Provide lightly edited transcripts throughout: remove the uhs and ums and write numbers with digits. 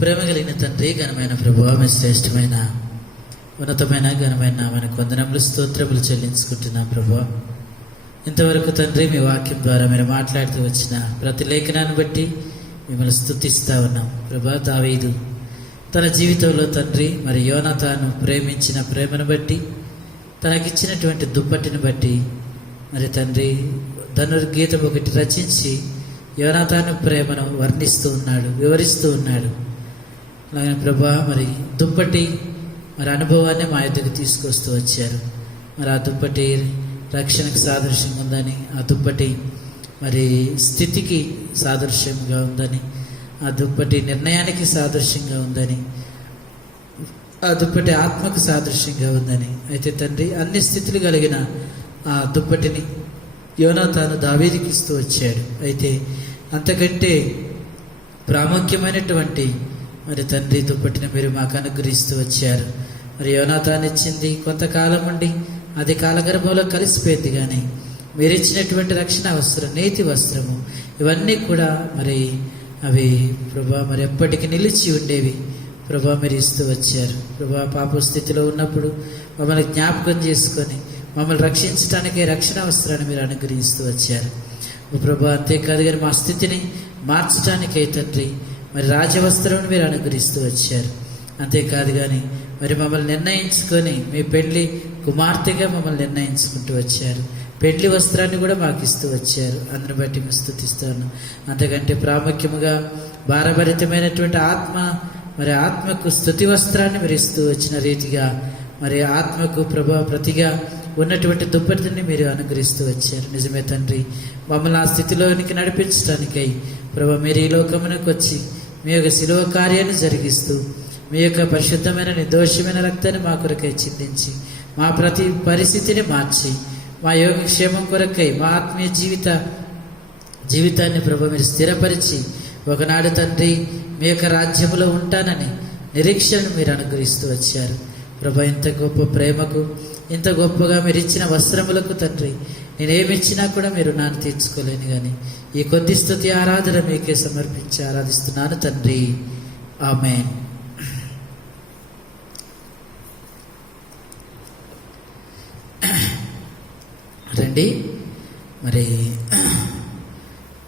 ప్రేమ కలిగిన తండ్రి, ఘనమైన ప్రభువా, మీ శ్రేష్టమైన ఉన్నతమైన ఘనమైన నామానికి వందనములు స్తోత్రములు చెల్లించుకుంటున్నాం ప్రభువా. ఇంతవరకు తండ్రి మీ వాక్యం ద్వారా మీరు మాట్లాడుతూ వచ్చిన ప్రతి లేఖనాన్ని బట్టి మిమ్మల్ని స్తుతిస్తూ ఉన్నాం ప్రభా. దావీదు తన జీవితంలో తండ్రి మరి యోనాతాను ప్రేమించిన ప్రేమను బట్టి, తనకిచ్చినటువంటి దుప్పటిని బట్టి మరి తండ్రి ధనుర్గీతం ఒకటి రచించి యోనాతాను ప్రేమను వర్ణిస్తూ ఉన్నాడు, వివరిస్తూ ఉన్నాడు. అలాగే ప్రభా మరి దుప్పటి మరి అనుభవాన్ని మా యొద్దకు తీసుకొస్తూ వచ్చారు. మరి ఆ దుప్పటి రక్షణకు సాదృశ్యంగా ఉందని, ఆ దుప్పటి మరి స్థితికి సాదృశ్యంగా ఉందని, ఆ దుప్పటి నిర్ణయానికి సాదృశ్యంగా ఉందని, ఆ దుప్పటి ఆత్మకు సాదృశ్యంగా ఉందని. అయితే తండ్రి అన్ని స్థితులు కలిగిన ఆ దుప్పటిని యోనాతాను దావీదుకి ఇస్తూ వచ్చాడు. అయితే అంతకంటే ప్రాముఖ్యమైనటువంటి మరి తండ్రి దుప్పటిని మీరు మాకు అనుగ్రహిస్తూ వచ్చారు. మరి యోనాతాను ఇచ్చింది కొంతకాలం ఉండి అది కాలగర్భంలో కలిసిపోయింది, కానీ మీరు ఇచ్చినటువంటి రక్షణ వస్త్రం, నీతి వస్త్రము, ఇవన్నీ కూడా మరి అవి ప్రభా మరి ఎప్పటికీ నిలిచి ఉండేవి ప్రభా. మీరు ఇస్తూ వచ్చారు ప్రభా. పాప స్థితిలో ఉన్నప్పుడు మమ్మల్ని జ్ఞాపకం చేసుకొని మమ్మల్ని రక్షించడానికి రక్షణ వస్త్రాన్ని మీరు అనుగ్రహిస్తూ వచ్చారు ప్రభా. అంతేకాదు కానీ మా స్థితిని మార్చడానికే తండ్రి మరి రాజవస్త్రం మీరు అనుగ్రహిస్తూ వచ్చారు. అంతేకాదు కానీ మరి మమ్మల్ని నిర్ణయించుకొని మీ పెళ్లి కుమార్తెగా మమ్మల్ని నిర్ణయించుకుంటూ వచ్చారు. పెళ్లి వస్త్రాన్ని కూడా మాకు ఇస్తూ వచ్చారు. అందుని బట్టి మేము స్తుతిస్తాను. అంతకంటే ప్రాముఖ్యముగా భారభరితమైనటువంటి మరి ఆత్మకు స్తుతి వస్త్రాన్ని మీరు ఇస్తూ వచ్చిన రీతిగా మరి ఆత్మకు ప్రభా ప్రతిగా ఉన్నటువంటి దుప్పటిని మీరు అనుగ్రహిస్తూ వచ్చారు. నిజమే తండ్రి, మమ్మల్ని ఆ స్థితిలోనికి నడిపించడానికై ప్రభా మీరు ఈ లోకమునకు వచ్చి మీ యొక్క శిలువ కార్యాన్ని జరిగిస్తూ మీ యొక్క పరిశుద్ధమైన నిర్దోషమైన రక్తాన్ని మా కొరకై చిందించి మా ప్రతి పరిస్థితిని మార్చి మా యోగక్షేమం కొరకై మా ఆత్మీయ జీవితాన్ని ప్రభు మీరు స్థిరపరిచి ఒకనాడు తండ్రి మీ యొక్క రాజ్యంలో ఉంటానని నిరీక్షణను మీరు అనుగ్రహిస్తూ వచ్చారు ప్రభు. ఇంత గొప్ప ప్రేమకు, ఇంత గొప్పగా మీరు ఇచ్చిన వస్త్రములకు తండ్రి నేనేమిచ్చినా కూడా మీరు నాన్న తీర్చుకోలేను, కానీ ఈ కొద్ది స్తుతి ఆరాధన మీకే సమర్పించి ఆరాధిస్తున్నాను తండ్రి. ఆమేన్. రండి మరి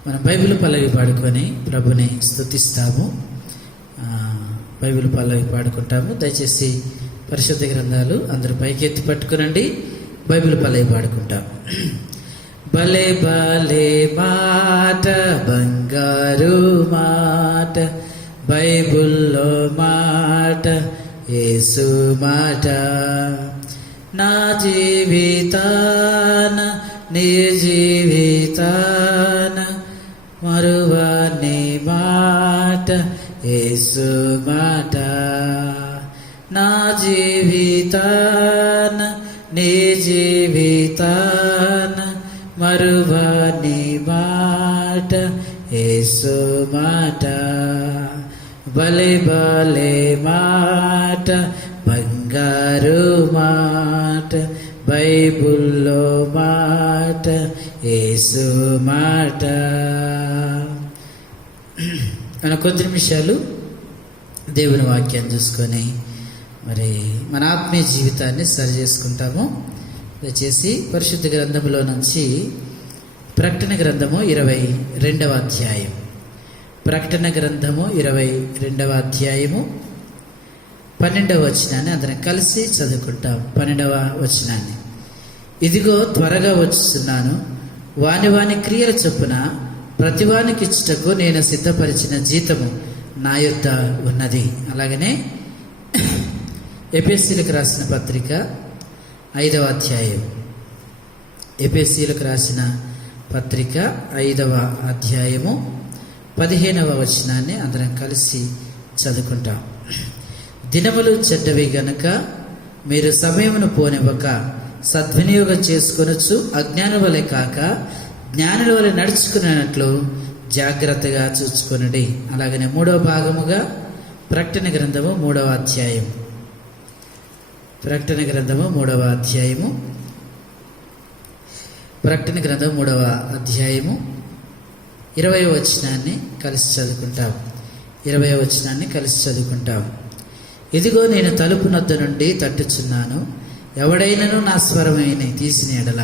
మనం బైబిల్ పల్లవి పాడుకొని ప్రభుని స్తుతిస్తాము. బైబిల్ పల్లవి పాడుకుంటాము. దయచేసి పరిశుద్ధ గ్రంథాలు అందరూ పైకి ఎత్తి పట్టుకునండి. బైబిల్ పల్లవి పాడుకుంటాం. భలే భలే మాట, బంగారు మాట, బైబుల్లో మాట, యేసు మాట. నా జీవితాన నీ జీవితాన మరువని మాట, యేసు మాట. నా జీవితాన నీ జీవితాన మరువని మాట, యేసు మాట. భలే భలే మాట, బంగారు మాట, బైబుల్లో మాట, యేసు మాట. మన కొద్ది నిమిషాలు దేవుని వాక్యాన్ని చూసుకొని మరి మన ఆత్మీయ జీవితాన్ని సరి చేసుకుంటాము. దయచేసి పరిశుద్ధ గ్రంథంలో నుంచి ప్రకటన గ్రంథము 22వ అధ్యాయం, ప్రకటన గ్రంథము 22వ అధ్యాయము 12వ వచనాన్ని అందరం కలిసి చదువుకుంటాం. 12వ వచనాన్ని. ఇదిగో త్వరగా వచ్చుచున్నాను, వాని వాని క్రియల చొప్పున ప్రతివానికి ఇచ్చుటకు నేను సిద్ధపరిచిన జీతము నా యొద్ద ఉన్నది. అలాగనే ఎఫెసీయులకు రాసిన పత్రిక 5వ అధ్యాయం, ఎఫెసీయులకు రాసిన పత్రిక 5వ అధ్యాయము 15వ వచనాన్ని అందరం కలిసి చదువుకుంటాం. దినములు చెడ్డవి గనుక మీరు సమయమును పోనివ్వక సద్వినియోగం చేసుకొనొచ్చు, అజ్ఞానుల వలె కాక జ్ఞానుల వలె నడుచుకున్నట్లు జాగ్రత్తగా చూసుకొనండి. అలాగనే 3వ భాగముగా ప్రకటన గ్రంథము 3వ అధ్యాయం, ప్రకటన గ్రంథము 3వ అధ్యాయము, ప్రకటన గ్రంథం 3వ అధ్యాయము 20వ వచనాన్ని కలిసి చదువుకుంటాం. 20వ వచనాన్ని కలిసి చదువుకుంటాం. ఇదిగో నేను తలుపు నద్ద నుండి తట్టుచున్నాను. ఎవడైనను నా స్వరమైన తీసిన ఎడల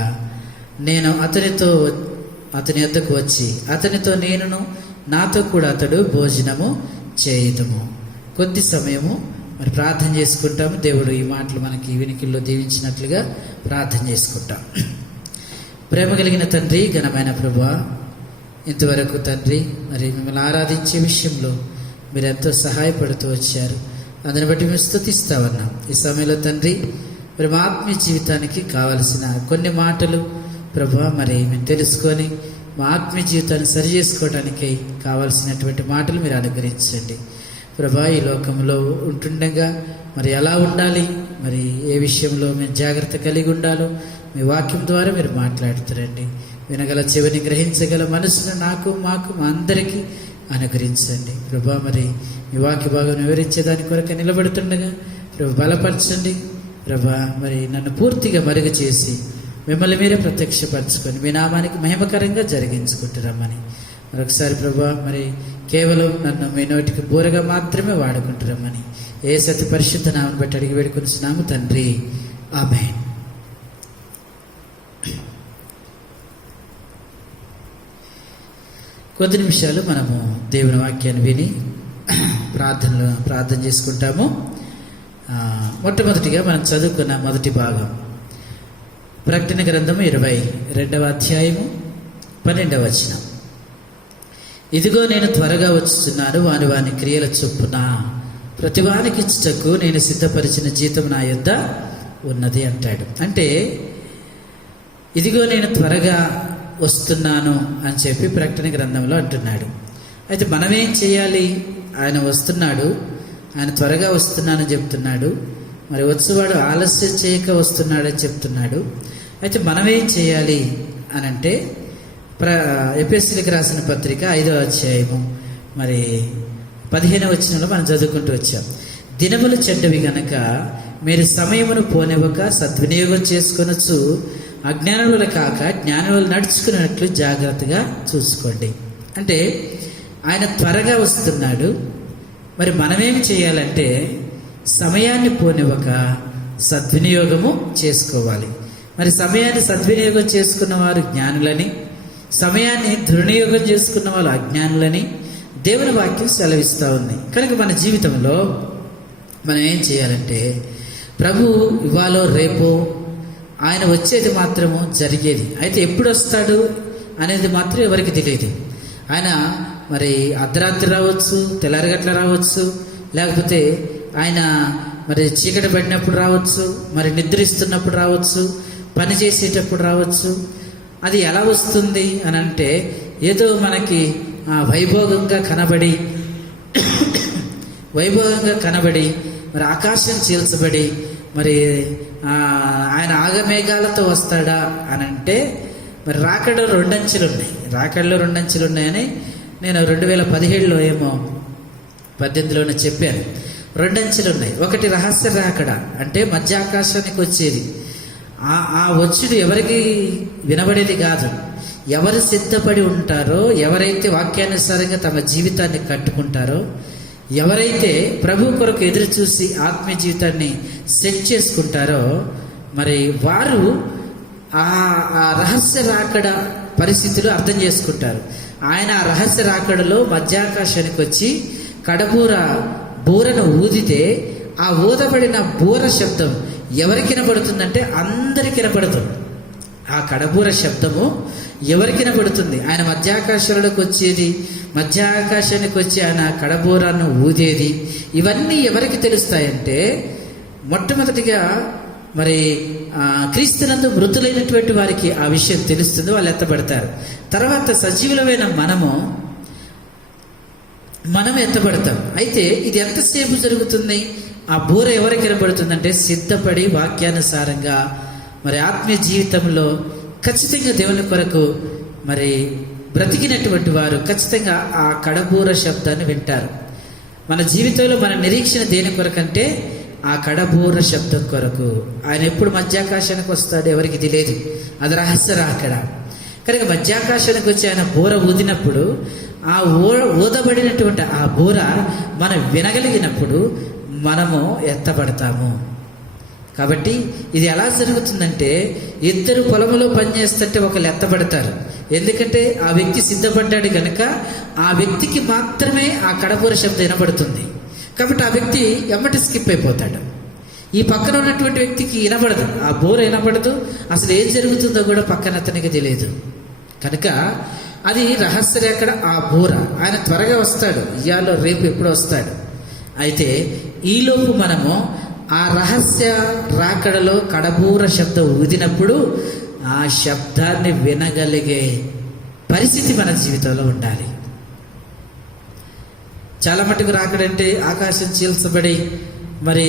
నేను అతని యొద్దకు వచ్చి అతనితో నేనును నాతో కూడా అతడు భోజనము చేయుదుము. కొద్ది సమయము మరి ప్రార్థన చేసుకుంటాము. దేవుడు ఈ మాటలు మనకి వినికిల్లో దీవించినట్లుగా ప్రార్థన చేసుకుంటాం. ప్రేమ కలిగిన తండ్రి, ఘనమైన ప్రభువా, ఇంతవరకు తండ్రి మరి మిమ్మల్ని ఆరాధించే విషయంలో మీరు ఎంతో సహాయపడుతూ వచ్చారు. అందుని బట్టి మేము స్తుతిస్తా ఉన్నాం. ఈ సమయంలో తండ్రి మరి మా ఆత్మీయ జీవితానికి కావలసిన కొన్ని మాటలు ప్రభువా మరి మేము తెలుసుకొని మా ఆత్మీయ జీవితాన్ని సరి చేసుకోవడానికి కావలసినటువంటి మాటలు మీరు అనుగ్రహించండి ప్రభా. ఈ లోకంలో ఉంటుండగా మరి ఎలా ఉండాలి, మరి ఏ విషయంలో మేము జాగ్రత్త కలిగి ఉండాలో మీ వాక్యం ద్వారా మీరు మాట్లాడుతారండి. వినగల చెవిని గ్రహించగల మనసును నాకు మాకు మా అందరికీ అనుగ్రహించండి ప్రభా. మరి మీ వాక్య భాగం వివరించేదాని కొరకు నిలబడుతుండగా ప్రభు బలపరచండి ప్రభా. మరి నన్ను పూర్తిగా మరుగు చేసి మిమ్మల్ని మీరే ప్రత్యక్షపరచుకొని మీ నామానికి మహిమకరంగా జరిగించుకుంటురమ్మని మరొకసారి ప్రభా మరి కేవలం నన్ను మీ నోటికి బోరగా మాత్రమే వాడుకుంటురమ్మని యేసు పరిశుద్ధ నామం బట్టి అడిగి వేడుకొనిచున్నాము తండ్రి, ఆమేన్. కొద్ది నిమిషాలు మనము దేవుని వాక్యాన్ని విని ప్రార్థన చేసుకుంటాము. మొట్టమొదటిగా మనం చదువుకున్న మొదటి భాగం ప్రకటన గ్రంథము 22వ అధ్యాయము 12వ వచనం. ఇదిగో నేను త్వరగా వచ్చుచున్నాను, వాని క్రియల చొప్పున ప్రతివానికి ఇచ్చుటకు నేను సిద్ధపరిచిన జీతం నా యొద్ద ఉన్నది అంటాడు. అంటే ఇదిగో నేను త్వరగా వస్తున్నాను అని చెప్పి ప్రకటన గ్రంథంలో అంటున్నాడు. అయితే మనమేం చేయాలి? ఆయన వస్తున్నాడు, ఆయన త్వరగా వస్తున్నానని చెప్తున్నాడు. మరి వచ్చేవాడు ఆలస్యం చేయక వస్తున్నాడని చెప్తున్నాడు. అయితే మనమేం చేయాలి అని అంటే ఎఫెసీయులకు రాసిన పత్రిక 5వ అధ్యాయము మరి 15వ వచనంలో మనం చదువుకుంటూ వచ్చాం. దినములు చెడ్డవి గనక మీరు సమయమును పోనివ్వక సద్వినియోగం చేసుకొనొచ్చు, అజ్ఞానులు కాక జ్ఞానులు నడుచుకున్నట్లు జాగ్రత్తగా చూసుకోండి. అంటే ఆయన త్వరగా వస్తున్నాడు. మరి మనమేమి చేయాలంటే సమయాన్ని పోనివ్వక సద్వినియోగము చేసుకోవాలి. మరి సమయాన్ని సద్వినియోగం చేసుకున్న వారు జ్ఞానులని, సమయాన్ని దుర్వినియోగం చేసుకున్న వాళ్ళు అజ్ఞానులని దేవుని వాక్యం సెలవిస్తూ ఉంది. కనుక మన జీవితంలో మనం ఏం చేయాలంటే ప్రభు ఇవాళ రేపో ఆయన వచ్చేది మాత్రము జరిగేది. అయితే ఎప్పుడు వస్తాడు అనేది మాత్రం ఎవరికి తెలియదు. ఆయన మరి అర్ధరాత్రి రావచ్చు, తెల్లారగట్ల రావచ్చు, లేకపోతే ఆయన మరి చీకటి పడినప్పుడు రావచ్చు, మరి నిద్రిస్తున్నప్పుడు రావచ్చు, పని చేసేటప్పుడు రావచ్చు. అది ఎలా వస్తుంది అని అంటే ఏదో మనకి వైభోగంగా కనబడి మరి ఆకాశం చీల్చబడి మరి ఆయన ఆగమేఘాలతో వస్తాడా అని అంటే మరి రాకడలో రెండంచెలు ఉన్నాయని నేను 2017లో ఏమో 18లోనే చెప్పాను. రెండంచెలు ఉన్నాయి. ఒకటి రహస్య రాకడ, అంటే మధ్య ఆకాశానికి వచ్చేది. ఆ వచ్చుడు ఎవరికి వినబడేది కాదు. ఎవరు సిద్ధపడి ఉంటారో, ఎవరైతే వాక్యానుసారంగా తమ జీవితాన్ని కట్టుకుంటారో, ఎవరైతే ప్రభు కొరకు ఎదురు చూసి ఆత్మీయ జీవితాన్ని సెట్ చేసుకుంటారో మరి వారు ఆ రహస్య రాకడ పరిస్థితులు అర్థం చేసుకుంటారు. ఆయన ఆ రహస్య రాకడలో మధ్యాకాశానికి వచ్చి బూరను ఊదితే ఆ ఊదబడిన బూర శబ్దం ఎవరికి వినబడుతుందంటే అందరికి వినబడుతుంది. ఆ కడబూర శబ్దము ఎవరికి వినబడుతుంది? ఆయన మధ్యాకాశంలోకి వచ్చేది, మధ్యాకాశానికి వచ్చి ఆయన కడబూరాన్ని ఊదేది, ఇవన్నీ ఎవరికి తెలుస్తాయంటే మొట్టమొదటిగా మరి క్రీస్తునందు మృతులైనటువంటి వారికి ఆ విషయం తెలుస్తుంది, వాళ్ళు ఎత్తబడతారు. తర్వాత సజీవులమైన మనం ఎత్తబడతాం. అయితే ఇది ఎంతసేపు జరుగుతుంది? ఆ బూర ఎవరికి వినబడుతుందంటే సిద్ధపడి వాక్యానుసారంగా మరి ఆత్మీయ జీవితంలో ఖచ్చితంగా దేవుని కొరకు మరి బ్రతికినటువంటి వారు ఖచ్చితంగా ఆ కడబూర శబ్దాన్ని వింటారు. మన జీవితంలో మన నిరీక్షణ దేని కొరకంటే ఆ కడబూర శబ్దం కొరకు. ఆయన ఎప్పుడు మధ్యాకాశానికి వస్తాడో ఎవరికి తెలియదు, అది రహస్య రాకడ. కనుక మధ్యాకాశానికి వచ్చి ఆయన బూర ఊదినప్పుడు ఆ ఊదబడినటువంటి ఆ బూర మనం వినగలిగినప్పుడు మనము ఎత్తబడతాము. కాబట్టి ఇది ఎలా జరుగుతుందంటే, ఇద్దరు పొలంలో పనిచేస్తుంటే ఒకళ్ళు ఎత్తబడతారు. ఎందుకంటే ఆ వ్యక్తి సిద్ధపడ్డాడు కనుక ఆ వ్యక్తికి మాత్రమే ఆ కడబూర శబ్దం వినబడుతుంది. కాబట్టి ఆ వ్యక్తి ఎమ్మటి స్కిప్ అయిపోతాడు. ఈ పక్కన ఉన్నటువంటి వ్యక్తికి వినబడదు, ఆ బోర వినబడదు, అసలు ఏం జరుగుతుందో కూడా పక్కన అతనికి తెలియదు. కనుక అది రహస్యరేఖడ ఆ బోర. ఆయన త్వరగా వస్తాడు, ఇయ్యాలో రేపు ఎప్పుడు వస్తాడు. అయితే ఈలోపు మనము ఆ రహస్య రాకడలో కడబూర శబ్దం ఊదినప్పుడు ఆ శబ్దాన్ని వినగలిగే పరిస్థితి మన జీవితంలో ఉండాలి. చాలా మటుకు రాకడంటే ఆకాశం చీల్చబడి మరి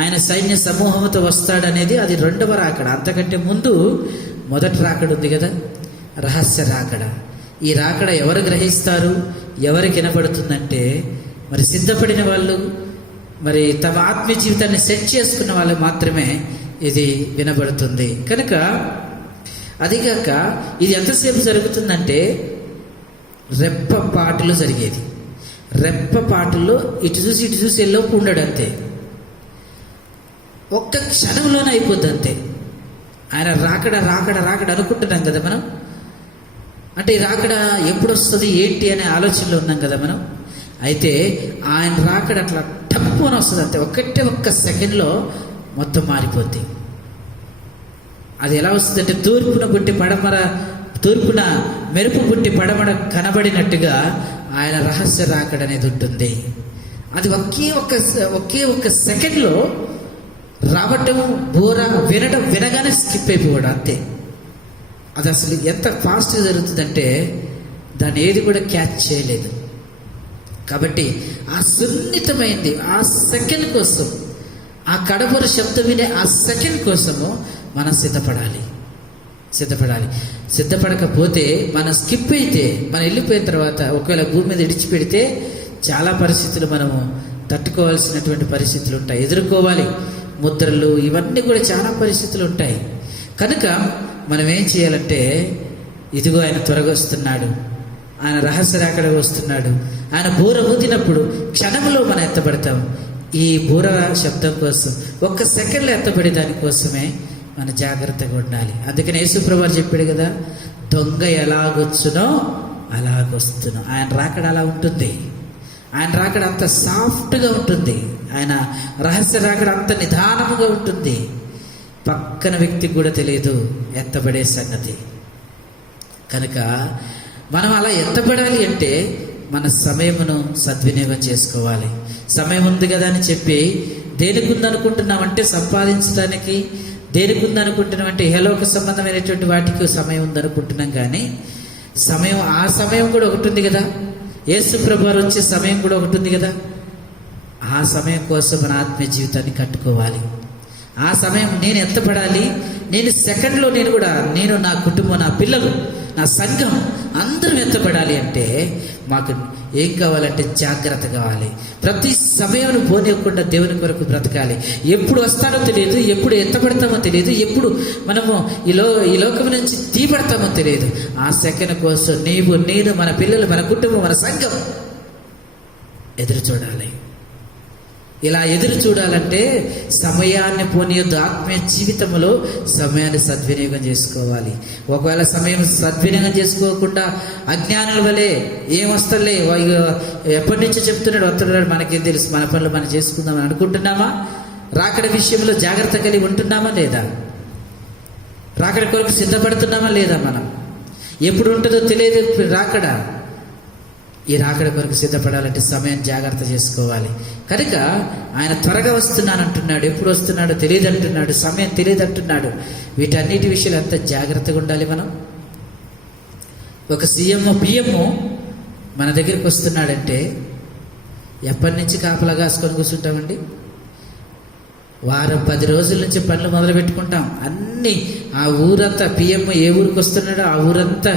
ఆయన సైన్య సమూహంతో వస్తాడనేది అది రెండవ రాకడ. అంతకంటే ముందు మొదటి రాకడ ఉంది కదా, రహస్య రాకడ. ఈ రాకడ ఎవరు గ్రహిస్తారు, ఎవరికి వినబడుతుందంటే మరి సిద్ధపడిన వాళ్ళు, మరి తమ ఆత్మీయ జీవితాన్ని సెట్ చేసుకున్న వాళ్ళకి మాత్రమే ఇది వినబడుతుంది. కనుక అదిగాక ఇది ఎంతసేపు జరుగుతుందంటే రెప్పపాటులో జరిగేది. రెప్పపాటులో ఇటు చూసి ఎల్లోపు ఉండడు, అంతే. ఒక్క క్షణంలోనే అయిపోద్ది, అంతే. ఆయన రాకడ రాకడ రాకడ అనుకుంటున్నాం కదా మనం. అంటే ఈ రాకడ ఎప్పుడు వస్తుంది ఏంటి అనే ఆలోచనలో ఉన్నాం కదా మనం. అయితే ఆయన రాకడ అట్లా టప్పుని వస్తుంది, అంతే. ఒక్క సెకండ్లో మొత్తం మారిపోద్ది. అది ఎలా వస్తుందంటే తూర్పున మెరుపు పుట్టి పడమర కనబడినట్టుగా ఆయన రహస్య రాకడ అనేది ఉంటుంది. అది ఒకే ఒక్క సెకండ్లో రావటం, బోర వినగానే స్కిప్ అయిపోవడం, అంతే. అది అసలు ఎంత ఫాస్ట్గా జరుగుతుందంటే దాన్ని ఏది కూడా క్యాచ్ చేయలేదు. కాబట్టి ఆ సున్నితమైంది ఆ సెకండ్ కోసం, ఆ కడబూర శబ్దం వినే ఆ సెకండ్ కోసము మనం సిద్ధపడాలి. సిద్ధపడకపోతే మనం స్కిప్ అయితే, మనం వెళ్ళిపోయిన తర్వాత ఒకవేళ భూమి మీద విడిచిపెడితే చాలా పరిస్థితులు మనము తట్టుకోవాల్సినటువంటి పరిస్థితులు ఉంటాయి, ఎదుర్కోవాలి. ముద్రలు ఇవన్నీ కూడా చాలా పరిస్థితులు ఉంటాయి. కనుక మనం ఏం చేయాలంటే, ఇదిగో ఆయన త్వరగా వస్తున్నాడు, ఆయన రహస్య రాకడ వస్తున్నాడు. ఆయన బూర ఊదినప్పుడు క్షణంలో మనం ఎత్తబడతాం. ఈ బూర శబ్దం కోసం ఒక్క సెకండ్లో ఎత్తబడే దానికోసమే మనం జాగ్రత్తగా ఉండాలి. అందుకని యేసుప్రభువు చెప్పాడు కదా, దొంగ ఎలాగొచ్చునో అలాగొస్తునో. ఆయన రాకడ అలా ఉంటుంది. ఆయన రాకడ అంత సాఫ్ట్గా ఉంటుంది. ఆయన రహస్య రాకడ అంత నిదానముగా ఉంటుంది. పక్కన వ్యక్తికి కూడా తెలియదు ఎత్తబడే సంగతి. కనుక మనం అలా ఎత్తబడాలి అంటే మన సమయమును సద్వినియోగం చేసుకోవాలి. సమయం ఉంది కదా అని చెప్పి దేనికి ఉందనుకుంటున్నామంటే సంపాదించడానికి, దేనికి ఉందనుకుంటున్నామంటే ఇహలోక సంబంధమైనటువంటి వాటికి సమయం ఉందనుకుంటున్నాం. కానీ ఆ సమయం కూడా ఒకటి ఉంది కదా, యేసు ప్రభువారు వచ్చే సమయం కూడా ఒకటి ఉంది కదా. ఆ సమయం కోసం మన ఆత్మీయ జీవితాన్ని కట్టుకోవాలి. ఆ సమయం నేను ఎత్తపడాలి. నేను సెకండ్లో నేను నా కుటుంబం, నా పిల్లలు, నా సంఘం అందరం ఎత్తపడాలి అంటే మాకు ఏం కావాలంటే జాగ్రత్త కావాలి. ప్రతి సమయం పోనీయకుండా దేవుని కొరకు బ్రతకాలి. ఎప్పుడు వస్తానో తెలియదు, ఎప్పుడు ఎత్తపడతామో తెలియదు, ఎప్పుడు మనము ఈ లోకం నుంచి తీపడతామో తెలియదు. ఆ సెకండ్ కోసం నేను, మన పిల్లలు, మన కుటుంబం, మన సంఘం ఎదురు చూడాలి. ఇలా ఎదురు చూడాలంటే సమయాన్ని పోనీయొద్దు. ఆత్మీయ జీవితంలో సమయాన్ని సద్వినియోగం చేసుకోవాలి. ఒకవేళ సమయం సద్వినియోగం చేసుకోకుండా అజ్ఞానుల వలె ఏం వస్తలే, ఎప్పటి నుంచో చెప్తున్నాడు, వస్తున్నాడు, మనకేం తెలుసు, మన పనులు మనం చేసుకుందామని అనుకుంటున్నామా? రాకడ విషయంలో జాగ్రత్త కలిగి ఉంటున్నామా లేదా? రాకడ కొరకు సిద్ధపడుతున్నామా లేదా? మనం ఎప్పుడు ఉంటుందో తెలియదు రాకడ. ఈ రాకడ కొరకు సిద్ధపడాలంటే సమయం జాగ్రత్త చేసుకోవాలి. కనుక ఆయన త్వరగా వస్తున్నానంటున్నాడు, ఎప్పుడు వస్తున్నాడో తెలియదు అంటున్నాడు, సమయం తెలియదు అంటున్నాడు. వీటన్నిటి విషయాలు అంత జాగ్రత్తగా ఉండాలి. మనం ఒక పిఎం మన దగ్గరికి వస్తున్నాడంటే ఎప్పటి నుంచి కాపలా కాసుకొని కూర్చుంటామండి? వారం 10 రోజుల నుంచి పనులు మొదలు పెట్టుకుంటాం. అన్నీ ఆ ఊరంతా పిఎం ఏ ఊరికి వస్తున్నాడో ఆ ఊరంతా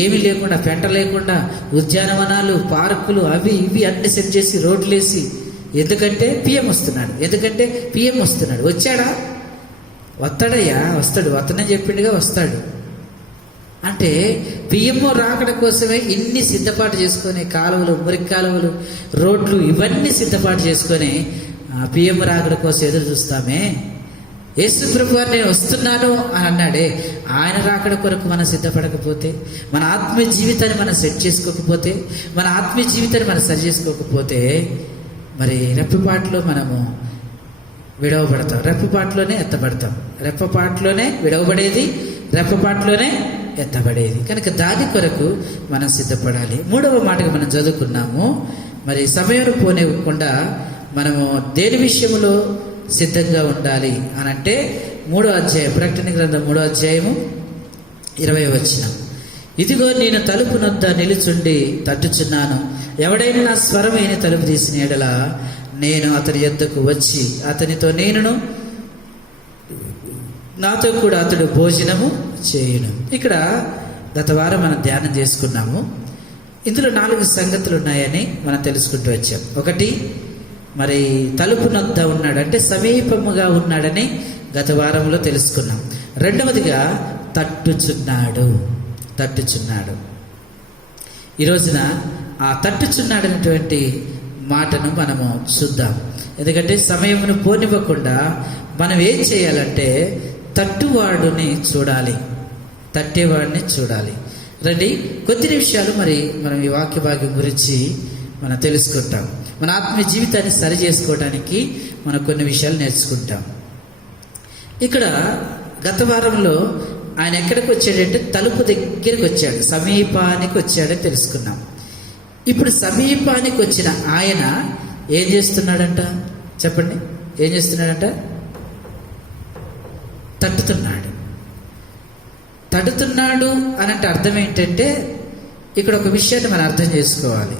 ఏమీ లేకుండా, పెంట లేకుండా ఉద్యానవనాలు, పార్కులు అవి ఇవి అన్ని సెట్ చేసి రోడ్లు వేసి, ఎందుకంటే పిఎం వస్తున్నాడు. వచ్చాడా? వస్తాడయ్యా, వస్తాడు. వస్తానని చెప్పిండుగా, వస్తాడు. అంటే బియ్యము రాకడ కోసమే ఇన్ని సిద్ధపాటు చేసుకొని కాలువలు, మురికి కాలువలు, రోడ్లు ఇవన్నీ సిద్ధపాటు చేసుకొని బియ్యము రాకడ కోసం ఎదురు చూస్తామే. యేసు ప్రభు వారు నేను వస్తున్నాను అని అన్నాడే, ఆయన రాకడ కొరకు మనం సిద్ధపడకపోతే, మన ఆత్మీయ జీవితాన్ని మనం సెట్ చేసుకోకపోతే, మన ఆత్మీయ జీవితాన్ని మనం సరి చేసుకోకపోతే, మరి రెప్పపాటులో మనము విడవబడతాం, రెప్పపాటులోనే ఎత్తబడతాం. రెప్పపాటులోనే విడవబడేది, రెప్పపాటులోనే ఎత్తబడేది. కనుక దాని కొరకు మనం సిద్ధపడాలి. 3వ మాటగా మనం చదువుకున్నాము, మరి సమయం పోనివ్వకుండా మనము దేని విషయంలో సిద్ధంగా ఉండాలి అని అంటే 3వ అధ్యాయం, ప్రకటన గ్రంథం 3వ అధ్యాయము 20వ వచనం. ఇదిగో నేను తలుపు నొద్ద నిలుచుండి తట్టుచున్నాను, ఎవడైనా నా స్వరం అయిన తలుపు తీసిన ఎడల నేను అతని యొద్దకు వచ్చి అతనితో నేనును, నాతో కూడా అతడు భోజనము చేయును. ఇక్కడ గత వారం మనం ధ్యానం చేసుకున్నాము. ఇందులో 4 సంగతులు ఉన్నాయని మనం తెలుసుకుంటూ వచ్చాం. ఒకటి, మరి తలుపు నొద్ద ఉన్నాడు అంటే సమీపముగా ఉన్నాడని గత వారంలో తెలుసుకున్నాం. రెండవదిగా తట్టుచున్నాడు. ఈ రోజున ఆ తట్టుచున్నాడు అనేటువంటి మాటను మనము చూద్దాం. ఎందుకంటే సమయమును పోనివ్వకుండా మనం ఏం చేయాలంటే తట్టువాడిని చూడాలి, తట్టేవాడిని చూడాలి. రండి, కొద్ది నిమిషాలు మరి మనం ఈ వాక్య భాగం గురించి మనం తెలుసుకుంటాం. మన ఆత్మీయ జీవితాన్ని సరి చేసుకోవడానికి మనం కొన్ని విషయాలు నేర్చుకుంటాం. ఇక్కడ గత వారంలో ఆయన ఎక్కడికి వచ్చాడంటే తలుపు దగ్గరికి వచ్చాడు, సమీపానికి వచ్చాడని తెలుసుకున్నాం. ఇప్పుడు సమీపానికి వచ్చిన ఆయన ఏం చేస్తున్నాడంట? చెప్పండి, ఏం చేస్తున్నాడంట? తట్టుతున్నాడు అని అంటే అర్థం ఏంటంటే, ఇక్కడ ఒక విషయాన్ని మనం అర్థం చేసుకోవాలి.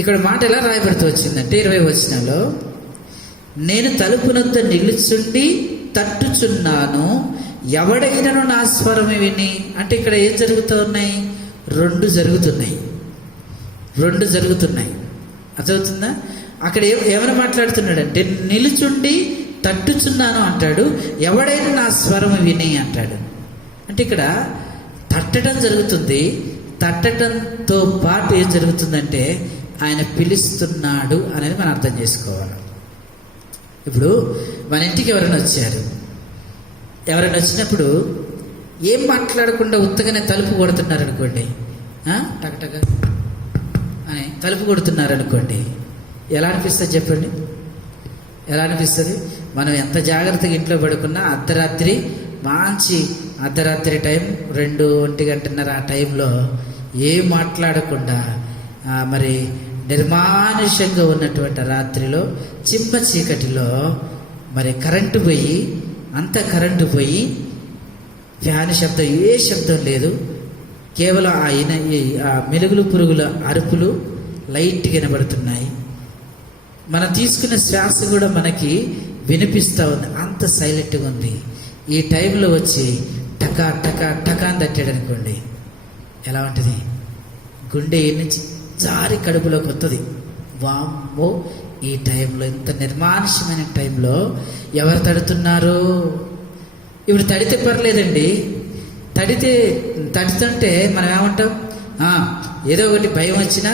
ఇక్కడ మాట ఎలా రాయబడుతూ వచ్చిందంటే 20వ వచనంలో, నేను తలుపు నొద్ద నిలుచుండి తట్టుచున్నాను, ఎవడైనను నా స్వరం విని. అంటే ఇక్కడ ఏం జరుగుతున్నాయి? రెండు జరుగుతున్నాయి. అర్థమవుతుందా? అక్కడ ఏమైనా మాట్లాడుతున్నాడంటే నిలుచుండి తట్టుచున్నాను అంటాడు, ఎవడైనా నా స్వరం విని అంటాడు. అంటే ఇక్కడ తట్టడం జరుగుతుంది. తట్టడంతో పాటు ఏం జరుగుతుందంటే ఆయన పిలుస్తున్నాడు అనేది మనం అర్థం చేసుకోవాలి. ఇప్పుడు మన ఇంటికి ఎవరైనా వచ్చారు, ఎవరైనా వచ్చినప్పుడు ఏం మాట్లాడకుండా ఉత్తగానే తలుపు కొడుతున్నారనుకోండి, టకటక అని తలుపు కొడుతున్నారనుకోండి, ఎలా అనిపిస్తుంది చెప్పండి? ఎలా అనిపిస్తుంది? మనం ఎంత జాగ్రత్తగా ఇంట్లో పడుకున్నా అర్ధరాత్రి టైం 2-1 గంటన్నర ఆ టైంలో ఏం మాట్లాడకుండా మరి నిర్మానుష్యంగా ఉన్నటువంటి రాత్రిలో చిమ్మ చీకటిలో మరి కరెంటు పోయి ఫ్యాన్ శబ్దం, ఏ శబ్దం లేదు, కేవలం ఆ మెలుగులు పురుగుల అరుపులు లైట్గా వినబడుతున్నాయి. మనం తీసుకునే శ్వాస కూడా మనకి వినిపిస్తూ ఉంది, అంత సైలెంట్గా ఉంది. ఈ టైంలో వచ్చి టకా టకా టకా అని తట్టాడు అనుకోండి, ఎలా ఉంటుంది? గుండె నుంచి జారి కడుపులోకి వస్తుంది. వామ్మో, ఈ టైంలో, ఇంత నిర్మానుష్యమైన టైంలో ఎవరు తడుతున్నారు? ఇప్పుడు తడితే పర్లేదండి, తడుతుంటే మనం ఏమంటాం? ఏదో ఒకటి భయం వచ్చినా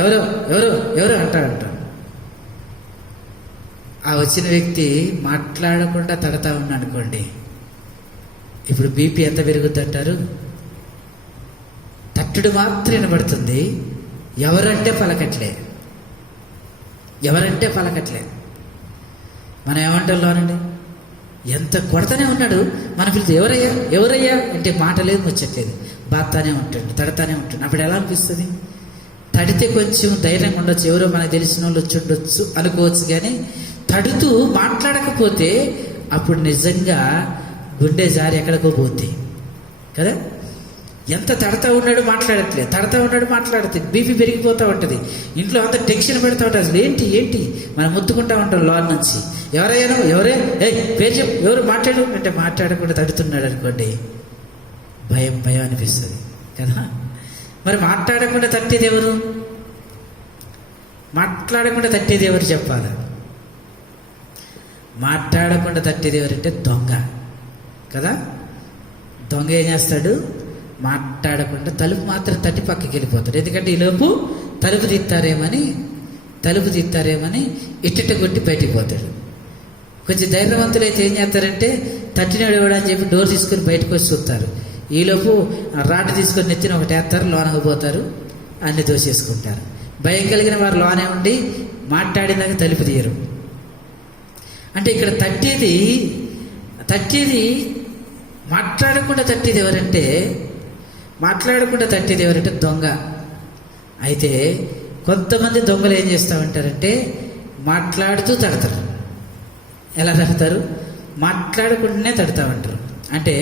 ఎవరో ఎవరో ఎవరో అంటాడంటాం. ఆ వచ్చిన వ్యక్తి మాట్లాడకుండా తడతా ఉన్నా అనుకోండి, ఇప్పుడు బీపీ ఎంత పెరుగుద్ది అంటారు? తట్టుడు మాత్రం వినబడుతుంది, ఎవరంటే పలకట్లే. మనం ఏమంటాంలోనండి, ఎంత కొడతానే ఉన్నాడు, మన పిల్లలు ఎవరయ్యా అంటే మాట లేదు, ముచ్చట్లేదు, బాత్తానే ఉంటాడు, తడతానే ఉంటాడు. అప్పుడు ఎలా అనిపిస్తుంది? తడితే కొంచెం ధైర్యం ఉండొచ్చు, ఎవరో మనకు తెలిసిన వాళ్ళు వచ్చి ఉండొచ్చు అనుకోవచ్చు. కానీ తడుతూ మాట్లాడకపోతే అప్పుడు నిజంగా గుండె జారి ఎక్కడికో పోద్ది కదా. ఎంత తడతా ఉన్నాడు మాట్లాడితే బీపీ పెరిగిపోతూ ఉంటుంది. ఇంట్లో అంత టెన్షన్ పెడతా ఉంటుంది. అసలు ఏంటి మనం ముత్తుకుంటా ఉంటాం లోన్ నుంచి. ఎవరైనా పేరు చెప్పు, ఎవరు మాట్లాడు అంటే మాట్లాడకుండా తడుతున్నాడు అనుకోండి, భయం అనిపిస్తుంది కదా. మరి మాట్లాడకుండా తట్టేది ఎవరు చెప్పాలి? మాట్లాడకుండా తట్టేది ఎవరంటే దొంగ కదా. దొంగ ఏం చేస్తాడు? మాట్లాడకుండా తలుపు మాత్రం తట్టి పక్కకి వెళ్ళిపోతాడు. ఎందుకంటే ఈలోపు తలుపు తీస్తారేమని ఇట్టిట్ట కొట్టి బయటికి పోతాడు. కొంచెం ధైర్యవంతులు అయితే ఏం చేస్తారంటే తట్టినాడు ఎవడా అని చెప్పి డోర్ తీసుకొని బయటకు వచ్చి చూస్తారు. ఈలోపు రాడ్ తీసుకొని నెత్తిన ఒకటి వేస్తారు, లోనకు పోతారు, అన్ని దోసేసుకుంటారు. భయం కలిగిన వారు లోనే ఉండి మాట్లాడినాక తలుపు తీయరు. అంటే ఇక్కడ తట్టేది మాట్లాడకుండా తట్టేది ఎవరంటే దొంగ. అయితే కొంతమంది దొంగలు ఏం చేస్తూ ఉంటారంటే మాట్లాడుతూ తడతారు. ఎలా తడతారు? మాట్లాడకుండానే తడతా ఉంటారు. అంటే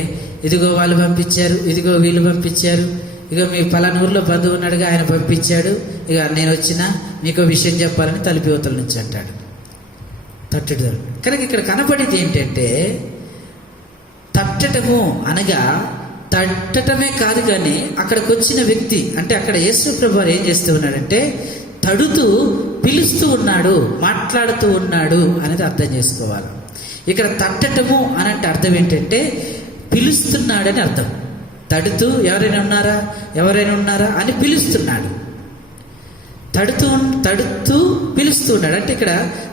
ఇదిగో వాళ్ళు పంపించారు, ఇదిగో వీళ్ళు పంపించారు, ఇక మీ పలానా ఊర్లో బంధువు ఉన్నాడుగా ఆయన పంపించాడు, ఇక నేను వచ్చినా మీకు విషయం చెప్పాలని తలుపు యువతల నుంచి అంటాడు. తట్టడు. కనుక ఇక్కడ కనపడేది ఏంటంటే తట్టటము అనగా తట్టటమే కాదు, కానీ అక్కడికి వచ్చిన వ్యక్తి అంటే అక్కడ యేసు ప్రభువు ఏం చేస్తూ ఉన్నాడంటే తడుతూ పిలుస్తూ ఉన్నాడు, మాట్లాడుతూ ఉన్నాడు అనేది అర్థం చేసుకోవాలి. ఇక్కడ తట్టటము అని అంటే అర్థం ఏంటంటే పిలుస్తున్నాడని అర్థం. తడుతూ ఎవరైనా ఉన్నారా అని పిలుస్తున్నాడు. తడుతూ పిలుస్తూ ఉన్నాడు. అంటే ఇక్కడ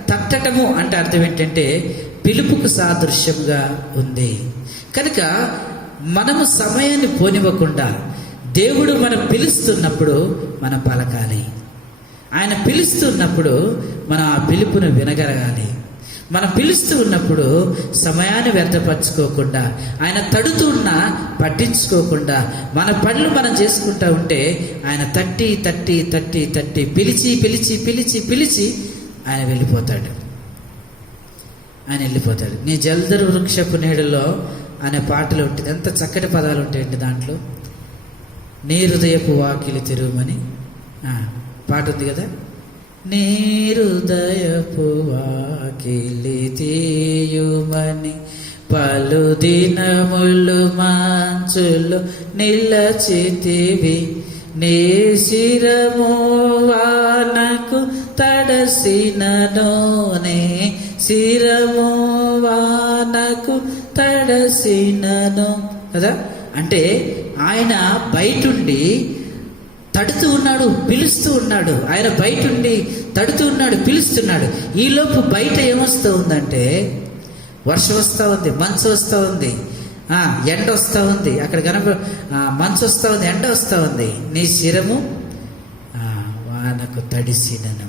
తట్టటము అంటే అర్థం ఏంటంటే పిలుపుకు సాదృశ్యంగా ఉంది. కనుక మనము సమయాన్ని పోనివ్వకుండా దేవుడు మనం పిలుస్తున్నప్పుడు మనం పలకాలి. ఆయన పిలుస్తున్నప్పుడు మనం ఆ పిలుపును వినగలగాలి. మనం పిలుస్తూ ఉన్నప్పుడు సమయాన్ని వ్యర్థపరచుకోకుండా, ఆయన తడుతున్నా పట్టించుకోకుండా మన పనులు మనం చేసుకుంటూ ఉంటే ఆయన తట్టి తట్టి తట్టి తట్టి పిలిచి పిలిచి పిలిచి పిలిచి ఆయన వెళ్ళిపోతాడు. నీ జల్దరు వృక్షపు నీడలో అనే పాటలు ఉంటుంది. ఎంత చక్కటి పదాలు ఉంటాయండి దాంట్లో. నీ హృదయపు వాకిలి తెరువమని పాట ఉంది కదా. నీ హృదయపు వాకిలి తీయుమని పలు దినములు మంచులు నిలచితివి, నీ శిరము వానకు తడసినను, నే శిరము వానకు తడసినను కదా. అంటే ఆయన బయటుండి తడుతూ ఉన్నాడు, పిలుస్తూ ఉన్నాడు. ఆయన బయటుండి తడుతూ ఉన్నాడు, పిలుస్తున్నాడు. ఈలోపు బయట ఏమొస్తూ ఉందంటే వర్షం వస్తూ ఉంది, మంచు వస్తూ ఉంది, ఎండ వస్తూ ఉంది. అక్కడ మంచు వస్తూ ఉంది, ఎండ వస్తూ ఉంది. నీ శిరము వానకు తడిసినను.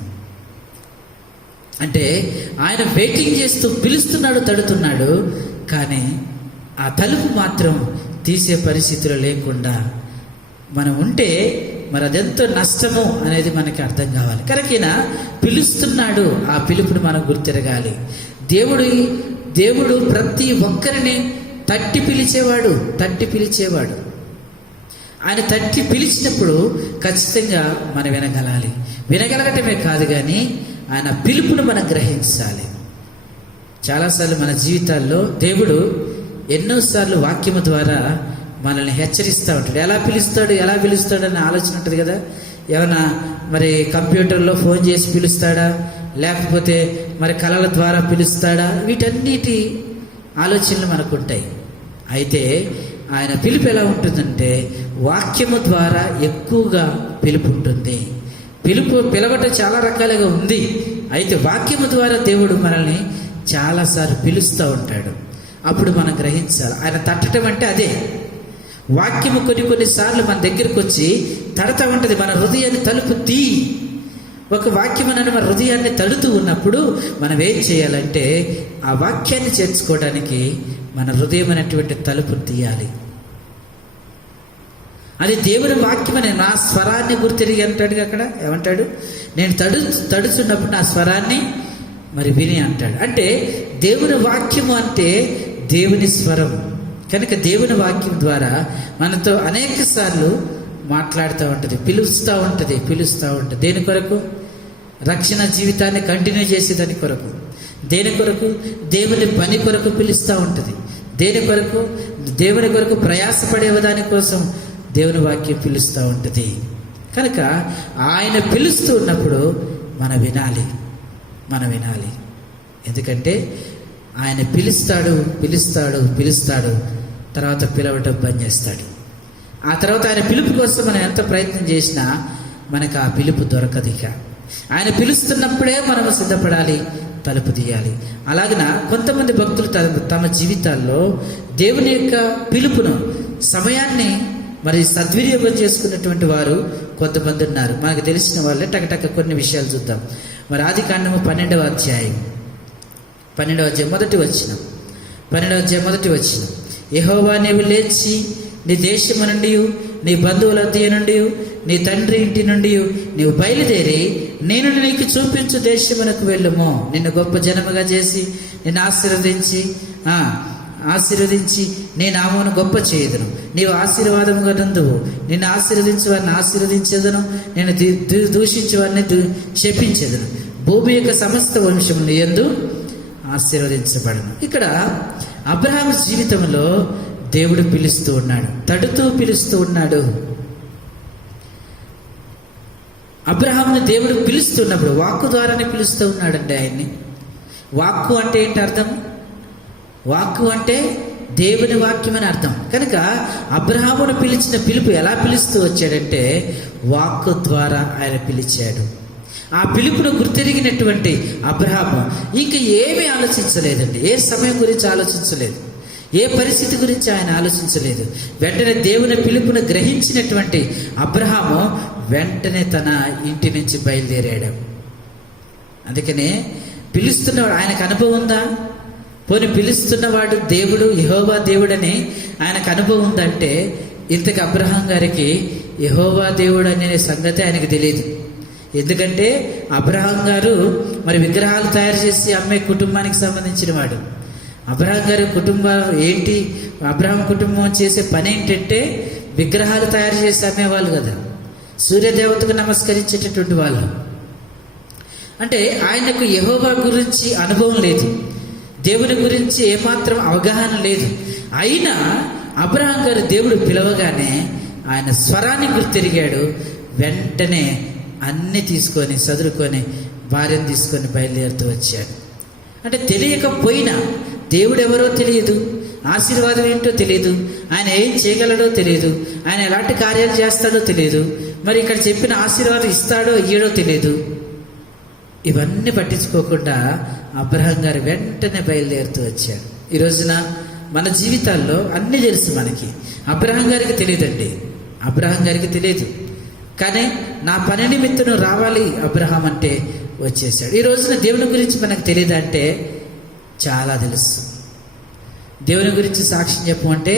అంటే ఆయన వెయిటింగ్ చేస్తూ పిలుస్తున్నాడు, తడుతున్నాడు. కానీ ఆ తలుపు మాత్రం తీసే పరిస్థితిలో లేకుండా మనం ఉంటే మరి అదెంతో నష్టము అనేది మనకి అర్థం కావాలి. కనుక ఈయన పిలుస్తున్నాడు, ఆ పిలుపుని మనం గుర్తిరగాలి. దేవుడు ప్రతి ఒక్కరిని తట్టి పిలిచేవాడు. ఆయన తట్టి పిలిచినప్పుడు ఖచ్చితంగా మనం వినగలగటమే కాదు, కానీ ఆయన పిలుపును మనం గ్రహించాలి. చాలాసార్లు మన జీవితాల్లో దేవుడు ఎన్నోసార్లు వాక్యము ద్వారా మనల్ని హెచ్చరిస్తూ ఉంటాడు. ఎలా పిలుస్తాడు అనే ఆలోచన ఉంటుంది కదా. ఏమైనా మరి కంప్యూటర్లో ఫోన్ చేసి పిలుస్తాడా, లేకపోతే మరి కళల ద్వారా పిలుస్తాడా, వీటన్నిటి ఆలోచనలు మనకు ఉంటాయి. అయితే ఆయన పిలుపు ఎలా ఉంటుందంటే వాక్యము ద్వారా ఎక్కువగా పిలుపు ఉంటుంది. పిలవటం చాలా రకాలుగా ఉంది. అయితే వాక్యము ద్వారా దేవుడు మనల్ని చాలాసార్లు పిలుస్తూ ఉంటాడు. అప్పుడు మనం గ్రహించాలి. ఆయన తట్టడం అంటే అదే. వాక్యము కొన్నిసార్లు మన దగ్గరకు వచ్చి తడతా ఉంటుంది. మన హృదయాన్ని తలుపు ఒక వాక్యం అనేది మన హృదయాన్ని తడుతూ ఉన్నప్పుడు మనం ఏం చేయాలంటే ఆ వాక్యాన్ని చేర్చుకోవడానికి మన హృదయం అనేటువంటి తలుపును తీయాలి. అది దేవుని వాక్యమని నా స్వరాన్ని గుర్తిరిగి అంటాడు. అక్కడ ఏమంటాడు? నేను తడుచున్నప్పుడు నా స్వరాన్ని మరి విని అంటాడు. అంటే దేవుని వాక్యము అంటే దేవుని స్వరం. కనుక దేవుని వాక్యం ద్వారా మనతో అనేక సార్లు మాట్లాడుతూ ఉంటుంది, పిలుస్తూ ఉంటుంది. దేని కొరకు? రక్షణ జీవితాన్ని కంటిన్యూ చేసేదాని కొరకు. దేని కొరకు? దేవుని పని కొరకు పిలుస్తూ ఉంటుంది. దేని కొరకు? దేవుని కొరకు ప్రయాసపడే దాని కోసం దేవుని వాక్యం పిలుస్తూ ఉంటుంది. కనుక ఆయన పిలుస్తూ ఉన్నప్పుడు మనం వినాలి. ఎందుకంటే ఆయన పిలుస్తాడు. తర్వాత పిలవటం బంద్ చేస్తాడు. ఆ తర్వాత ఆయన పిలుపు కోసం మనం ఎంత ప్రయత్నం చేసినా మనకు ఆ పిలుపు దొరకదు. ఇక ఆయన పిలుస్తున్నప్పుడే మనము సిద్ధపడాలి, తలుపు తీయాలి. అలాగన కొంతమంది భక్తులు తమ జీవితాల్లో దేవుని యొక్క పిలుపును, సమయాన్ని మరి సద్వినియోగం చేసుకున్నటువంటి వారు కొంతమంది ఉన్నారు. మనకు తెలిసిన వాళ్ళే టకటక కొన్ని విషయాలు చూద్దాం. మరి ఆదికాండము 12వ అధ్యాయం మొదటి వచనం. యెహోవా, నీవు లేచి నీ దేశము నుండి, నీ బంధువుల అద్దె నుండి, నీ తండ్రి ఇంటి నుండి నీవు బయలుదేరి నేను నీకు చూపించు దేశమునకు వెళ్ళుము. నిన్ను గొప్ప జనముగా చేసి నిన్ను ఆశీర్వదించి నీ నామమును గొప్ప చేయదును. నీవు ఆశీర్వాదముగా నందువు. నిన్ను ఆశీర్వదించి వారిని ఆశీర్వదించేదను, నేను దూషించి వారిని శపించేదను. భూమి యొక్క సమస్త వంశములు యందు ఆశీర్వదించబడను. ఇక్కడ అబ్రహాము జీవితంలో దేవుడు పిలుస్తూ ఉన్నాడు, తడుతూ పిలుస్తూ ఉన్నాడు. అబ్రహాముని దేవుడు పిలుస్తున్నప్పుడు వాక్కు ద్వారానే పిలుస్తూ ఉన్నాడండి ఆయన్ని. వాక్కు అంటే ఏంటి అర్థం? వాక్కు అంటే దేవుని వాక్యం అని అర్థం. కనుక అబ్రహామును పిలిచిన పిలుపు ఎలా పిలుస్తూ వచ్చాడంటే వాక్కు ద్వారా ఆయన పిలిచాడు. ఆ పిలుపును గుర్తెరిగినటువంటి అబ్రహాము ఇంక ఏమీ ఆలోచించలేదండి. ఏ సమయం గురించి ఆలోచించలేదు, ఏ పరిస్థితి గురించి ఆయన ఆలోచించలేదు. వెంటనే దేవుని పిలుపును గ్రహించినటువంటి అబ్రహాము వెంటనే తన ఇంటి నుంచి బయలుదేరాడు. అందుకనే పిలుస్తున్నవాడు, ఆయనకు అనుభవం ఉందా? పోనీ పిలుస్తున్నవాడు దేవుడు, యెహోవా దేవుడని ఆయనకు అనుభవం ఉందంటే ఇంతకు అబ్రహాం గారికి యెహోవా దేవుడు అనే సంగతి ఆయనకు తెలియదు. ఎందుకంటే అబ్రహాం గారు మరి విగ్రహాలు తయారు చేసి అమ్మే కుటుంబానికి సంబంధించిన వాడు. అబ్రహాం గారి కుటుంబం ఏంటి? అబ్రహాం కుటుంబం చేసే పని ఏంటంటే విగ్రహాలు తయారు చేసి అమ్మేవాళ్ళు కదా, సూర్యదేవతకు నమస్కరించేటటువంటి వాళ్ళు. అంటే ఆయనకు యెహోవా గురించి అనుభవం లేదు, దేవుని గురించి ఏమాత్రం అవగాహన లేదు. అయినా అబ్రహాం గారు దేవుడు పిలవగానే ఆయన స్వరాన్ని గుర్తిరిగాడు. వెంటనే అన్ని తీసుకొని సదురుకొని భార్యను తీసుకొని బయలుదేరుతూ వచ్చాడు. అంటే తెలియకపోయినా, దేవుడు ఎవరో తెలియదు, ఆశీర్వాదం ఏంటో తెలియదు, ఆయన ఏం చేయగలడో తెలియదు, ఆయన ఎలాంటి కార్యాలు చేస్తాడో తెలియదు, మరి ఇక్కడ చెప్పిన ఆశీర్వాదం ఇస్తాడో ఇయ్యడో తెలియదు. ఇవన్నీ పట్టించుకోకుండా అబ్రహాం గారు వెంటనే బయలుదేరుతూ వచ్చాడు. ఈ రోజున మన జీవితాల్లో అన్నీ తెలుసు మనకి. అబ్రహాం గారికి తెలియదండి, అబ్రహాం గారికి తెలియదు. కానీ నా పని నిమిత్తం రావాలి అబ్రహాం అంటే వచ్చేసాడు. ఈ రోజున దేవుని గురించి మనకు తెలియదంటే చాలా తెలుసు. దేవుని గురించి సాక్ష్యం చెప్పమంటే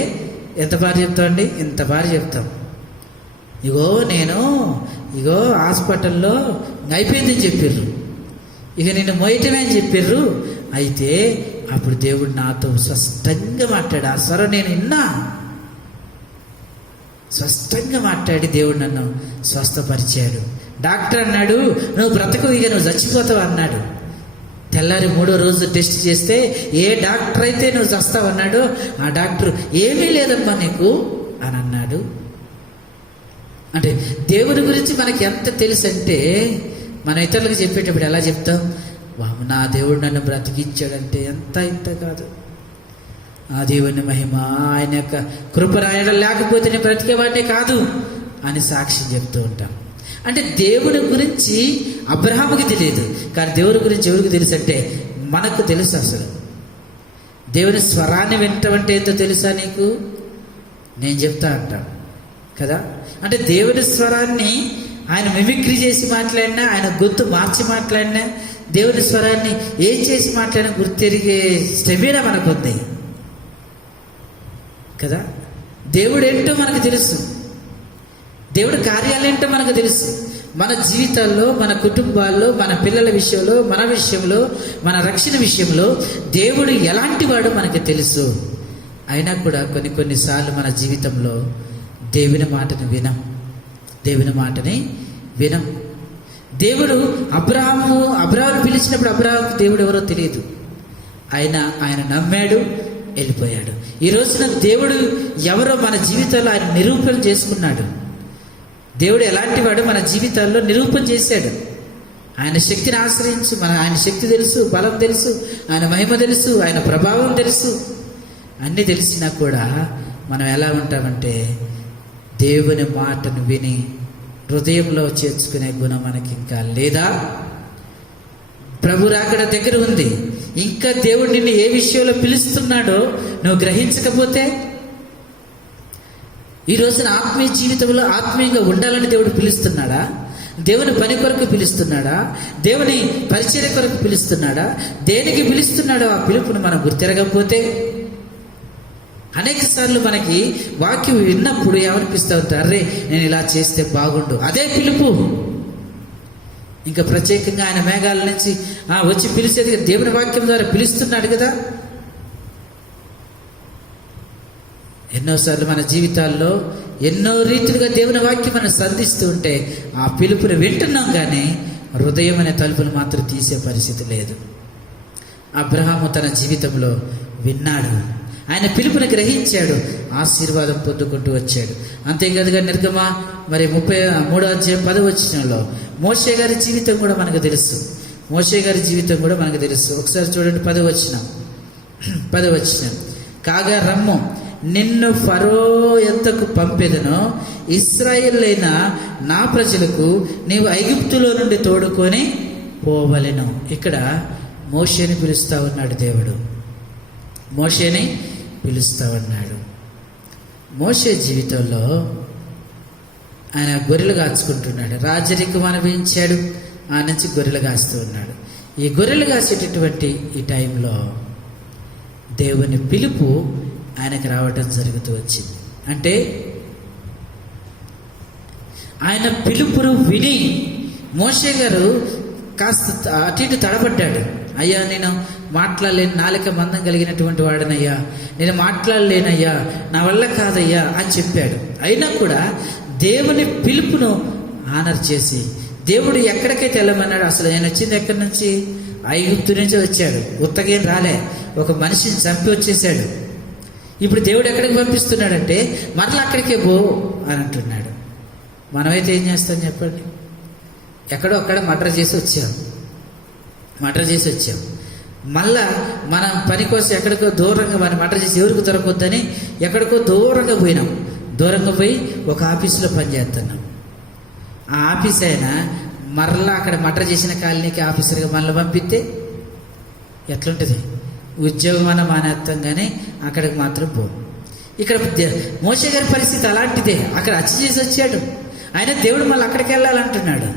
ఎంత బాగా చెప్తామండి, ఎంత బాగా చెప్తాం. ఇగో హాస్పిటల్లో అయిపోయిందని చెప్పిర్రు, ఇక నిన్ను మోయటమే అని చెప్పిర్రు. అయితే అప్పుడు దేవుడు నాతో స్పష్టంగా మాట్లాడు. ఆ స్వరం నేను విన్నా. స్పష్టంగా మాట్లాడి దేవుడు నన్ను స్వస్థపరిచాడు. డాక్టర్ అన్నాడు, నువ్వు బ్రతకవు, ఇక నువ్వు చచ్చిపోతావు అన్నాడు. తెల్లారి 3వ రోజు టెస్ట్ చేస్తే ఏ డాక్టర్ అయితే నువ్వు చస్తావన్నాడో ఆ డాక్టర్ ఏమీ లేదమ్మా నీకు అని అన్నాడు. అంటే దేవుడి గురించి మనకి ఎంత తెలుసు అంటే మనం ఇతరులకు చెప్పేటప్పుడు ఎలా చెప్తాం? నా దేవుడు నన్ను బ్రతికించాడంటే ఇంత కాదు. ఆ దేవుని మహిమ, ఆయన యొక్క కృప రాయడం లేకపోతే నేను బ్రతికేవాడినే కాదు అని సాక్ష్యం చెప్తూ ఉంటాం. అంటే దేవుని గురించి అబ్రహాముకి తెలియదు, కానీ దేవుని గురించి ఎవరికి తెలుసు అంటే మనకు తెలుసు. అసలు దేవుని స్వరాన్ని వినటం అంటే ఏంటో తెలుసా నీకు? నేను చెప్తా అంటాను కదా. అంటే దేవుని స్వరాన్ని ఆయన మిమిక్రీ చేసి మాట్లాడినా, ఆయన గొంతు మార్చి మాట్లాడినా, దేవుని స్వరాన్ని ఏం చేసి మాట్లాడినా గుర్తెరిగే స్టెమినా మనకుంది కదా. దేవుడు ఏంటో మనకు తెలుసు, దేవుడి కార్యాలేంటో మనకు తెలుసు. మన జీవితాల్లో, మన కుటుంబాల్లో, మన పిల్లల విషయంలో, మన విషయంలో, మన రక్షణ విషయంలో దేవుడు ఎలాంటి వాడో మనకు తెలుసు. అయినా కూడా కొన్నిసార్లు మన జీవితంలో దేవుని మాటను వినం. దేవుడు అబ్రహాము పిలిచినప్పుడు అబ్రహాముకు దేవుడు ఎవరో తెలియదు. ఆయన నమ్మాడు, వెళ్ళిపోయాడు. ఈ రోజున దేవుడు ఎవరో మన జీవితాల్లో ఆయన నిరూపణ చేసుకున్నాడు. దేవుడు ఎలాంటి వాడు మన జీవితాల్లో నిరూపణ చేశాడు. ఆయన శక్తిని ఆశ్రయించు. ఆయన శక్తి తెలుసు, బలం తెలుసు, ఆయన మహిమ తెలుసు, ఆయన ప్రభావం తెలుసు. అన్నీ తెలిసినా కూడా మనం ఎలా ఉంటామంటే దేవుని మాటను విని హృదయంలో చేర్చుకునే గుణం మనకి ఇంకా లేదా? ప్రభు రాకడ దగ్గర ఉంది. ఇంకా దేవుడు నిన్ను ఏ విషయంలో పిలుస్తున్నాడో నువ్వు గ్రహించకపోతే, ఈ రోజున ఆత్మీయ జీవితంలో ఆత్మీయంగా ఉండాలని దేవుడు పిలుస్తున్నాడా? దేవుని పని కొరకు పిలుస్తున్నాడా? దేవుని పరిచర్య కొరకు పిలుస్తున్నాడా? దేనికి పిలుస్తున్నాడో ఆ పిలుపును మనం గుర్తిరగకపోతే, అనేక సార్లు మనకి వాక్యం విన్నప్పుడు ఏమనిపిస్తూ ఉంటారు, అరే నేను ఇలా చేస్తే బాగుండు, అదే పిలుపు. ఇంకా ప్రత్యేకంగా ఆయన మేఘాల నుంచి వచ్చి పిలిచేది దేవుని వాక్యం ద్వారా పిలుస్తున్నాడు కదా. ఎన్నోసార్లు మన జీవితాల్లో ఎన్నో రీతులుగా దేవుని వాక్యం మనం సంధిస్తూ ఉంటే ఆ పిలుపుని వింటున్నాం, కానీ హృదయం అనే తలుపులు మాత్రం తీసే పరిస్థితి లేదు. అబ్రహాము తన జీవితంలో విన్నాడు, ఆయన పిలుపుని గ్రహించాడు, ఆశీర్వాదం పొందుకుంటూ వచ్చాడు. అంతేకాదుగా నిర్గమ 33:10 మోషే గారి జీవితం కూడా మనకు తెలుసు. ఒకసారి చూడండి 10 కాగా రమ్ము, నిన్ను ఫరో ఎంతకు పంపెదనో ఇశ్రాయేలైన నా ప్రజలకు నీవు ఐగుప్తులో నుండి తోడుకొని పోవలెను. ఇక్కడ మోషేని పిలుస్తా ఉన్నాడు దేవుడు, మోషేని పిలుస్తా ఉన్నాడు. మోషే జీవితంలో ఆయన గొర్రెలు కాచుకుంటున్నాడు, రాజరికం అనుభవించాడు, ఆ నుంచి గొర్రెలు కాస్తూ ఉన్నాడు. ఈ గొర్రెలు కాసేటటువంటి ఈ టైంలో దేవుని పిలుపు ఆయనకు రావటం జరుగుతూ వచ్చింది. అంటే ఆయన పిలుపును విని మోషే గారు కాస్త అటు ఇటు తడబడ్డాడు. అయ్యా నేను మాట్లాడలేను, నాలుక మందం కలిగినటువంటి వాడనయ్యా, నేను మాట్లాడలేనయ్యా, నా వల్ల కాదయ్యా అని చెప్పాడు. అయినా కూడా దేవుని పిలుపును ఆనర్ చేసి దేవుడు ఎక్కడికైతే వెళ్ళమన్నాడు, అసలు ఆయన వచ్చింది ఎక్కడి నుంచి? ఐగుప్తు నుంచి వచ్చాడు, ఉత్తగేం రాలే, ఒక మనిషిని చంపి వచ్చేసాడు. ఇప్పుడు దేవుడు ఎక్కడికి పంపిస్తున్నాడంటే మరలా అక్కడికే పో అని అంటున్నాడు. మనమైతే ఏం చేస్తాం చెప్పండి? ఎక్కడో అక్కడ మర్డర్ చేసి వచ్చాం, మళ్ళా మనం పని కోసం ఎక్కడికో దూరంగా మనం మర్డర్ చేసి ఎవరికి దొరకొద్దని ఎక్కడికో దూరంగా పోయినాం. దూరంగా పోయి ఒక ఆఫీసులో పనిచేస్తున్నాం. ఆ ఆఫీస్ అయినా మరలా అక్కడ మర్డర్ చేసిన కాలనీకి ఆఫీసర్గా మనల్ని పంపిస్తే ఎట్లుంటుంది? ఉద్యోగం అన్న మానేస్తాం, కానీ అక్కడికి మాత్రం పోం. ఇక్కడ మోషే గారి పరిస్థితి అలాంటిదే. అక్కడ హత్య చేసి వచ్చాడు, ఆయన దేవుడు మళ్ళీ అక్కడికి వెళ్ళాలంటున్నాడు.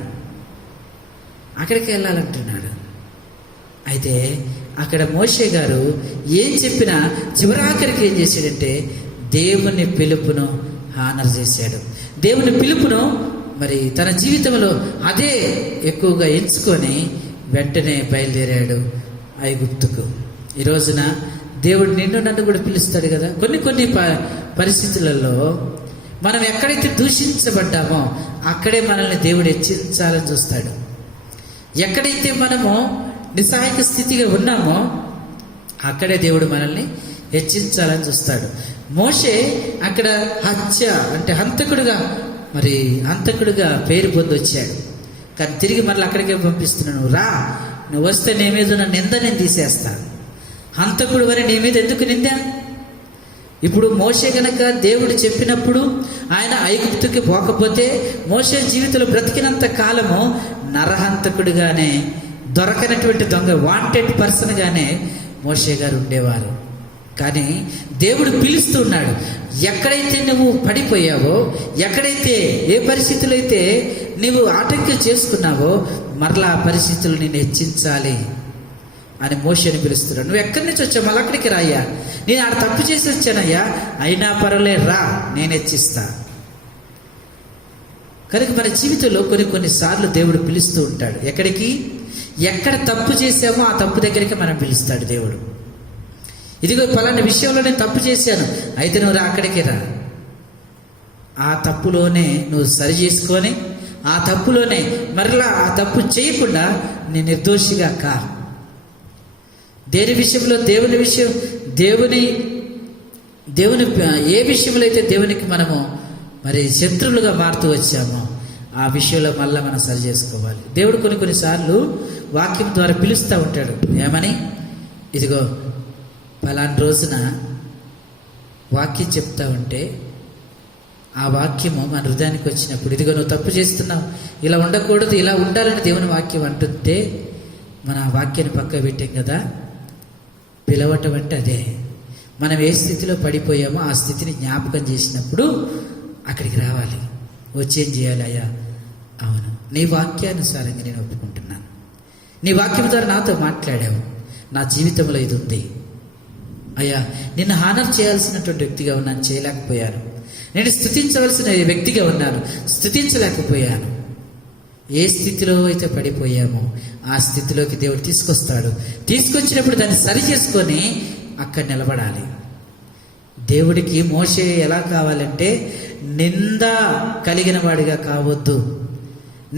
అయితే అక్కడ మోషే గారు ఏం చెప్పినా చివరాఖరికి ఏం చేశాడంటే దేవుని పిలుపును హానర్ చేశాడు. దేవుని పిలుపును మరి తన జీవితంలో అదే ఎక్కువగా ఎంచుకొని వెంటనే బయలుదేరాడు ఐగుప్తుకు. ఈ రోజున దేవుడు నిన్ను నన్ను కూడా పిలుస్తాడు కదా. కొన్ని పరిస్థితులలో మనం ఎక్కడైతే దూషించబడ్డామో అక్కడే మనల్ని దేవుడు హెచ్చించాలని చూస్తాడు. ఎక్కడైతే మనము నిస్సహాయక స్థితిగా ఉన్నామో అక్కడే దేవుడు మనల్ని హెచ్చించాలని చూస్తాడు. మోషే అక్కడ హత్య అంటే హంతకుడుగా పేరు పొంది వచ్చాడు, కానీ తిరిగి మరలా అక్కడికే పంపిస్తున్నాను. నువ్వు వస్తే నీ మీద ఉన్న నింద నేను తీసేస్తాను. హంతకుడు అని నీ మీద ఎందుకు నిందా? ఇప్పుడు మోషే గనక దేవుడు చెప్పినప్పుడు ఆయన ఐగుప్తుకి పోకపోతే మోషే జీవితంలో బ్రతికినంత కాలము నరహంతకుడిగానే, దొరకనటువంటి దొంగ, వాంటెడ్ పర్సన్గానే మోషే గారు ఉండేవారు. కానీ దేవుడు పిలుస్తున్నాడు. ఎక్కడైతే నువ్వు పడిపోయావో, ఎక్కడైతే ఏ పరిస్థితులు అయితే నువ్వు ఆటంకం చేసుకున్నావో మరలా ఆ పరిస్థితులు నిన్ను హెచ్చించాలి అని మోషేని పిలుస్తున్నాడు. నువ్వు ఎక్కడి నుంచి వచ్చావు? మళ్ళీ అక్కడికి రాయ్యా, నేను ఆడ తప్పు చేసి వచ్చానయ్యా, అయినా పర్వాలే రా, నేను హెచ్చిస్తా. కనుక మన జీవితంలో కొన్నిసార్లు దేవుడు పిలుస్తూ ఉంటాడు. ఎక్కడ తప్పు చేసామో ఆ తప్పు దగ్గరికి మనం పిలుస్తాడు దేవుడు. ఇదిగో పలానా విషయంలో నేను తప్పు చేశాను, అయితే నువ్వు రా, అక్కడికి రా. ఆ తప్పులోనే నువ్వు సరి చేసుకొని ఆ తప్పులోనే మరలా ఆ తప్పు చేయకుండా నేను నిర్దోషిగా కా. దేని విషయంలో? దేవుని ఏ విషయంలో అయితే దేవునికి మనము మరి శత్రువులుగా మారుతూ వచ్చామో ఆ విషయంలో మళ్ళీ మనం సరి చేసుకోవాలి. దేవుడు కొన్నిసార్లు వాక్యం ద్వారా పిలుస్తూ ఉంటాడు. ఏమని? ఇదిగో పలానా రోజున వాక్యం చెప్తా ఉంటే ఆ వాక్యము మన హృదయానికి వచ్చినప్పుడు, ఇదిగో నువ్వు తప్పు చేస్తున్నావు, ఇలా ఉండకూడదు, ఇలా ఉండాలని దేవుని వాక్యం అంటుంటే మన ఆ వాక్యాన్ని పక్క పెట్టాం కదా. పిలవటం అంటే అదే. మనం ఏ స్థితిలో పడిపోయామో ఆ స్థితిని జ్ఞాపకం చేసినప్పుడు అక్కడికి రావాలి. వచ్చేం చేయాలి? అయ్యా, అవును, నీ వాక్యానుసారంగా నేను ఒప్పుకుంటున్నాను, నీ వాక్యం ద్వారా నాతో మాట్లాడావు, నా జీవితంలో ఇది ఉంది అయ్యా, నిన్ను హానర్ చేయాల్సినటువంటి వ్యక్తిగా ఉన్నాను, చేయలేకపోయాను. నేను స్తుతించవలసిన వ్యక్తిగా ఉన్నాను, స్తుతించలేకపోయాను. ఏ స్థితిలో అయితే పడిపోయామో ఆ స్థితిలోకి దేవుడు తీసుకొస్తాడు. తీసుకొచ్చినప్పుడు దాన్ని సరి చేసుకొని అక్కడ నిలబడాలి. దేవుడికి మోషే ఎలా కావాలంటే నింద కలిగిన వాడిగా కావద్దు.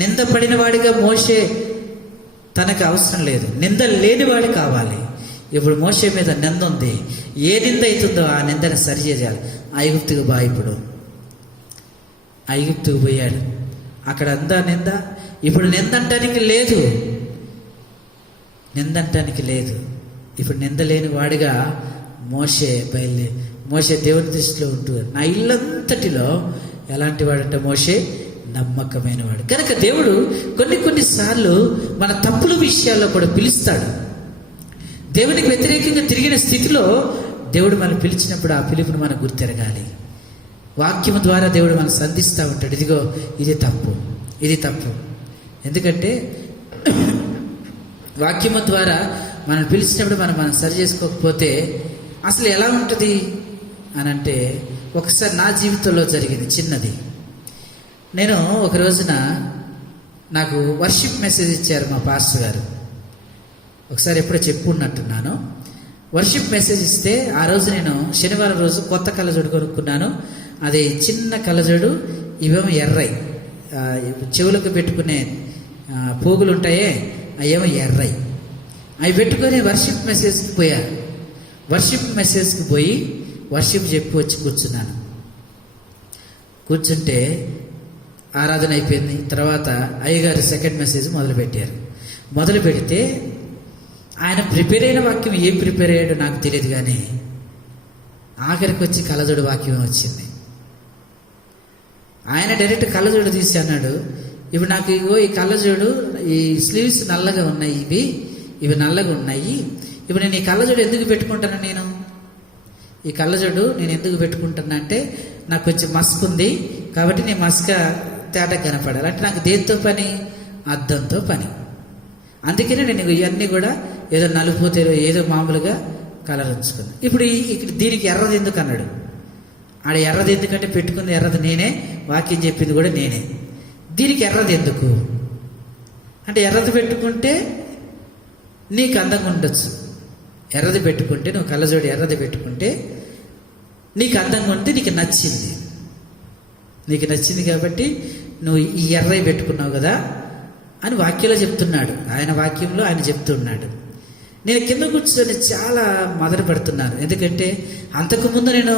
నింద పడిన వాడిగా మోషే తనకు అవసరం లేదు, నింద లేనివాడు కావాలి. ఇప్పుడు మోషే మీద నింద ఉంది, ఏ నింద అవుతుందో ఆ నిందను సరి చేయాలి. ఐగుప్తుకు ఇప్పుడు ఐగుప్తుకు పోయాడు, అక్కడ అందా నింద. ఇప్పుడు నింద అంటానికి లేదు, నింద అంటానికి లేదు. ఇప్పుడు నింద లేని వాడిగా మోషే దేవుని దృష్టిలో ఉంటూ నా ఇల్లంతటిలో ఎలాంటి వాడంటే మోషే నమ్మకమైన వాడు. కనుక దేవుడు కొన్నిసార్లు మన తప్పుల విషయాల్లో కూడా పిలుస్తాడు. దేవునికి వ్యతిరేకంగా తిరిగిన స్థితిలో దేవుడు మనం పిలిచినప్పుడు ఆ పిలుపును మనం గుర్తెరగాలి. వాక్యము ద్వారా దేవుడు మనం సంధిస్తూ ఉంటాడు, ఇదిగో ఇది తప్పు, ఇది తప్పు. ఎందుకంటే వాక్యము ద్వారా మనం పిలిచినప్పుడు మనం సరి చేసుకోకపోతే అసలు ఎలా ఉంటుంది అని అంటే, ఒకసారి నా జీవితంలో జరిగింది చిన్నది. నేను ఒక రోజున నాకు వర్షిప్ మెసేజ్ ఇచ్చారు మా పాస్టర్ గారు. ఒకసారి ఎప్పుడో చెప్పుకున్నట్టున్నాను. వర్షిప్ మెసేజ్ ఇస్తే ఆ రోజు నేను శనివారం రోజు కొత్త కళ్ళజోడు కొనుక్కున్నాను. అది చిన్న కళ్ళజోడు, ఇవేమో ఎర్రై, చెవులకు పెట్టుకునే పోగులు ఉంటాయే అవేమో ఎర్రై. అవి పెట్టుకొని వర్షిప్ మెసేజ్కి పోయాను. వర్షిప్ మెసేజ్కి పోయి వర్షిప్ చెప్పి వచ్చి కూర్చున్నాను. కూర్చుంటే ఆరాధన అయిపోయింది. తర్వాత అయ్యగారు సెకండ్ మెసేజ్ మొదలుపెట్టారు. మొదలు పెడితే ఆయన ప్రిపేర్ అయిన వాక్యం ఏం ప్రిపేర్ అయ్యాడో నాకు తెలియదు, కానీ ఆఖరికి వచ్చి కళ్ళజోడు వాక్యం వచ్చింది. ఆయన డైరెక్ట్ కళ్ళజోడు తీసి అన్నాడు, ఇప్పుడు నాకు ఇగో ఈ కళ్ళజోడు, ఈ స్లీవ్స్ నల్లగా ఉన్నాయి, ఇవి నల్లగా ఉన్నాయి, ఇప్పుడు నేను ఈ కళ్ళజోడు ఎందుకు పెట్టుకుంటాను? ఈ కళ్ళజోడు నేను ఎందుకు పెట్టుకుంటున్నా అంటే నాకు కొంచెం మస్క్ ఉంది కాబట్టి నేను మస్క తేటగా కనపడాలి. అంటే నాకు దేంతో పని? అద్దంతో పని. అందుకనే నేను ఇవన్నీ కూడా ఏదో నలుపుతే ఏదో మామూలుగా కలర్ ఉంచుకున్నాను. ఇప్పుడు దీనికి ఎర్రది ఎందుకు అన్నాడు. ఆడ ఎర్రది ఎందుకంటే పెట్టుకుంది ఎర్రది నేనే, వాక్యం చెప్పింది కూడా నేనే. దీనికి ఎర్రది ఎందుకు అంటే, ఎర్రది పెట్టుకుంటే నీకు అందంగా ఉండొచ్చు. ఎర్రది పెట్టుకుంటే, నువ్వు కళ్ళజోడి ఎర్రది పెట్టుకుంటే నీకు అందంగా ఉంటే నీకు నచ్చింది కాబట్టి నువ్వు ఈ ఎర్రవి పెట్టుకున్నావు కదా అని వాక్యంలో చెప్తున్నాడు. ఆయన వాక్యంలో ఆయన చెప్తున్నాడు. నేను కింద కూర్చొని చాలా పడుతున్నాను. ఎందుకంటే అంతకుముందు నేను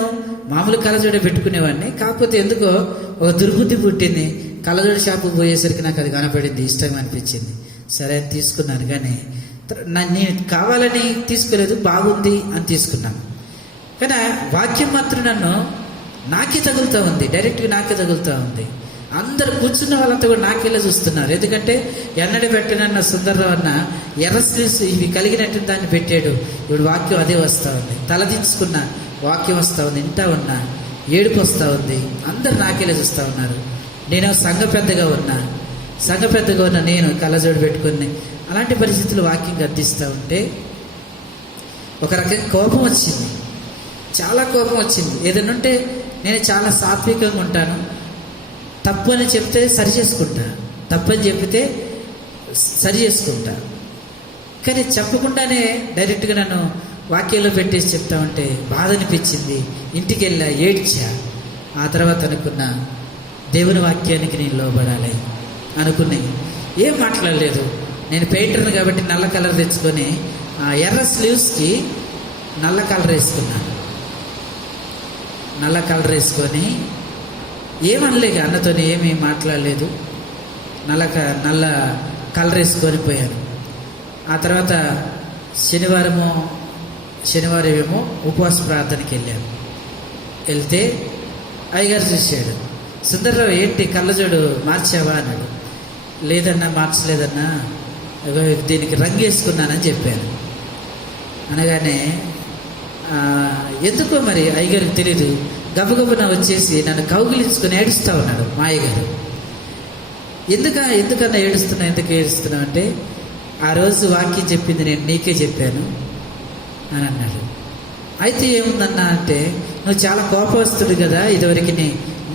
మామూలు కళ్ళజోడే పెట్టుకునేవాడిని. కాకపోతే ఎందుకో ఒక దుర్బుద్ధి పుట్టింది. కళ్ళజోడి షాపుకి పోయేసరికి నాకు అది కనపడింది, ఇష్టం అనిపించింది. సరే తీసుకున్నాను. కానీ నేను కావాలని తీసుకోలేదు, బాగుంది అని తీసుకున్నాను. కానీ వాక్యం మాత్రం నాకే తగులుతూ ఉంది, డైరెక్ట్గా నాకే తగులుతూ ఉంది. అందరు కూర్చున్న వాళ్ళంతా కూడా నాకెళ్ళి చూస్తున్నారు. ఎందుకంటే ఎన్నడూ పెట్టినన్న సుందర్రావు అన్న ఎర్ర స్లీవ్స్ ఇవి కలిగినట్టు దాన్ని పెట్టాడు. ఇప్పుడు వాక్యం అదే వస్తూ ఉంది. తలదించుకున్న వాక్యం వస్తూ ఉంది, వింటా ఉన్నా, ఏడుపు వస్తూ ఉంది. అందరు నాకెళ్ళి చూస్తూ ఉన్నారు. నేను సంఘ పెద్దగా ఉన్నా నేను కళ్ళజోడు పెట్టుకుని అలాంటి పరిస్థితులు వాక్యం గద్దిస్తూ ఉంటే ఒక రకంగా కోపం వచ్చింది, చాలా కోపం వచ్చింది. ఏదైనా ఉంటే నేను చాలా సాత్వికంగా ఉంటాను. తప్పు అని చెప్తే సరి చేసుకుంటా, తప్పని చెప్తే సరి చేసుకుంటా. కానీ చెప్పకుండానే డైరెక్ట్గా నన్ను వాక్యంలో పెట్టేసి చెప్తా ఉంటే బాధ అనిపించింది. ఇంటికి వెళ్ళా, ఏడ్చా. ఆ తర్వాత అనుకున్నా, దేవుని వాక్యానికి నేను లోబడాలి అనుకున్నాయి. ఏం మాట్లాడలేదు. నేను పెయింటర్ని కాబట్టి నల్ల కలర్ తెచ్చుకొని ఆ ఎర్ర స్లీవ్స్కి నల్ల కలర్ వేసుకున్నాను. నల్ల కలర్ వేసుకొని ఏమనలేదు, అన్నతో ఏమీ మాట్లాడలేదు. నల్ల కలర్ వేసుకొని పోయాను. ఆ తర్వాత శనివారం ఏమో ఉపవాస ప్రార్థనకి వెళ్ళాను. వెళ్తే అయ్యగారు చూశాడు. సుందర్రావు ఏంటి కళ్ళజోడు మార్చావా అన్నాడు. లేదన్నా మార్చలేదన్నా, దీనికి రంగు వేసుకున్నానని చెప్పాను. అనగానే ఎందుకో మరి అయ్యగారికి తెలీదు, గబగబన వచ్చేసి నన్ను కౌగిలించుకొని ఏడుస్తూ ఉన్నాడు మా అయ్యగారు. ఎందుకన్నా ఎందుకు ఏడుస్తున్నావు అంటే, ఆ రోజు వాక్యం చెప్పింది నేను నీకే చెప్పాను అని అన్నాడు. అయితే ఏముందన్నా అంటే, నువ్వు చాలా కోపవస్తుడు కదా, ఇదివరకు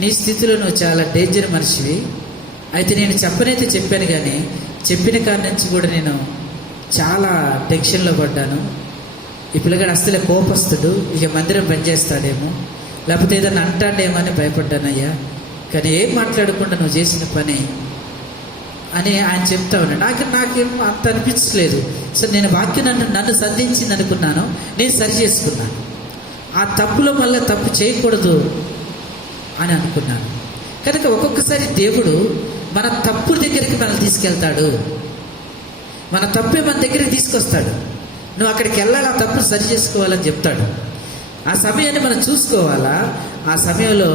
నీ స్థితిలో నువ్వు చాలా డేంజర్ మనిషివి. అయితే నేను చెప్పనైతే చెప్పాను, కానీ చెప్పిన కాడి నుంచి కూడా నేను చాలా టెన్షన్లో పడ్డాను. ఈ పిల్లగాడు అసలే కోపస్తుడు, ఇక మందిరం పనిచేస్తాడేమో, లేకపోతే ఏదన్నా అంటాడేమో అని భయపడ్డానయ్యా. కానీ ఏం మాట్లాడకుండా నువ్వు చేసిన పని అని ఆయన చెప్తా ఉన్నాడు. నాకేం అంత అనిపించలేదు. సో నేను వాక్యం నన్ను సంధించింది అనుకున్నాను, నేను సరి చేసుకున్నాను. ఆ తప్పులో మళ్ళీ తప్పు చేయకూడదు అని అనుకున్నాను. కనుక ఒక్కొక్కసారి దేవుడు మన తప్పు దగ్గరికి మనల్ని తీసుకెళ్తాడు, మన తప్పే మన దగ్గరికి తీసుకొస్తాడు. నువ్వు అక్కడికి వెళ్ళాలి, ఆ తప్పు సరి చేసుకోవాలని చెప్తాడు. ఆ సమయాన్ని మనం చూసుకోవాలా. ఆ సమయంలో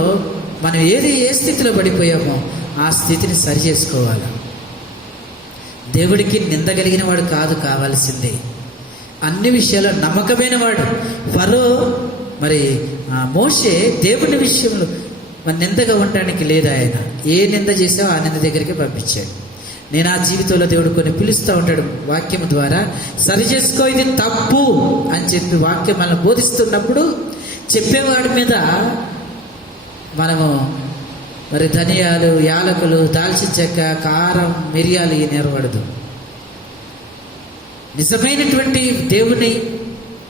మనం ఏ స్థితిలో పడిపోయామో ఆ స్థితిని సరి చేసుకోవాలి. దేవుడికి నిందగలిగిన వాడు కాదు కావాల్సిందే, అన్ని విషయాల్లో నమ్మకమైన వాడు. ఫరో మరి మోషే దేవుని విషయంలో మన నిందగా ఉండడానికి లేదు. ఆయన ఏ నింద చేసావో ఆ నింద దగ్గరికి పంపించాడు. నేను ఆ జీవితంలో దేవుడు కొన్ని పిలుస్తూ ఉంటాడు వాక్యం ద్వారా, సరి చేసుకో ఇది తప్పు అని చెప్పి వాక్యం మనల్ని బోధిస్తున్నప్పుడు చెప్పేవాడి మీద మనము మరి ధనియాలు, యాలకులు, దాల్చిన చెక్క, కారం, మిరియాలు ఈ నేరవడదు. నిజమైనటువంటి దేవుని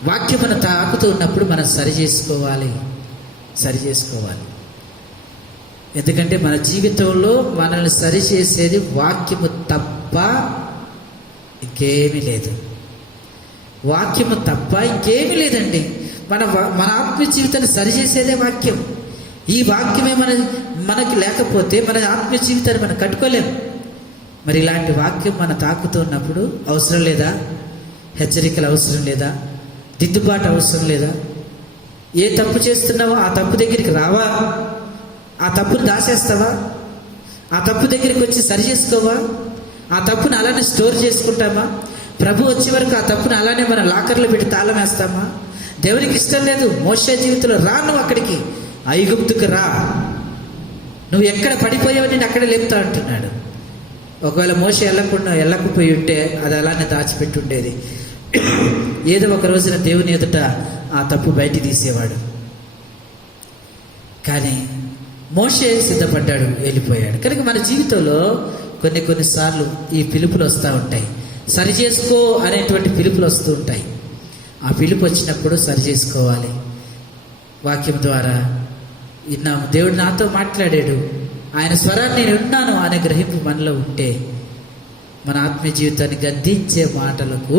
వాక్యమును తాకుతూ ఉన్నప్పుడు మనం సరి చేసుకోవాలి. ఎందుకంటే మన జీవితంలో మనల్ని సరి చేసేది వాక్యము తప్ప ఇంకేమీ లేదు. వాక్యము తప్ప ఇంకేమీ లేదండి. మన ఆత్మీయ జీవితాన్ని సరిచేసేదే వాక్యం. ఈ వాక్యమే మనకి లేకపోతే మన ఆత్మీయ జీవితాన్ని మనం కట్టుకోలేము. మరి ఇలాంటి వాక్యం మన తాకుతూ ఉన్నప్పుడు అవసరం లేదా? హెచ్చరికలు అవసరం లేదా? దిద్దుబాటు అవసరం లేదా? ఏ తప్పు చేస్తున్నావో ఆ తప్పు దగ్గరికి రావా? ఆ తప్పును దాచేస్తావా? ఆ తప్పు దగ్గరికి వచ్చి సరి చేసుకోవా? ఆ తప్పును అలానే స్టోర్ చేసుకుంటామా? ప్రభు వచ్చే వరకు ఆ తప్పును అలానే మన లాకర్లో పెట్టి తాళం వేస్తామా? దేవునికి ఇష్టం లేదు. మోషే జీవితంలో రా, నువ్వు అక్కడికి ఐగుప్తుకు రా, నువ్వు ఎక్కడ పడిపోయావు నేను అక్కడే లేపుతా అంటున్నాడు. ఒకవేళ మోషే వెళ్ళకపోయి ఉంటే అది అలానే దాచిపెట్టి ఉండేది. ఏదో ఒక రోజున దేవుని ఎదుట ఆ తప్పు బయటికి తీసేవాడు. కానీ మోషే సిద్ధపడ్డాడు, వెళ్ళిపోయాడు. కనుక మన జీవితంలో కొన్నిసార్లు ఈ పిలుపులు వస్తూ ఉంటాయి, సరి చేసుకో అనేటువంటి పిలుపులు వస్తూ ఉంటాయి. ఆ పిలుపు వచ్చినప్పుడు సరి చేసుకోవాలి. వాక్యం ద్వారా విన్నాము, దేవుడు నాతో మాట్లాడాడు, ఆయన స్వరాన్ని నేను విన్నాను అనే గ్రహింపు మనలో ఉంటే మన ఆత్మీయ జీవితాన్ని గద్దించే మాటలకు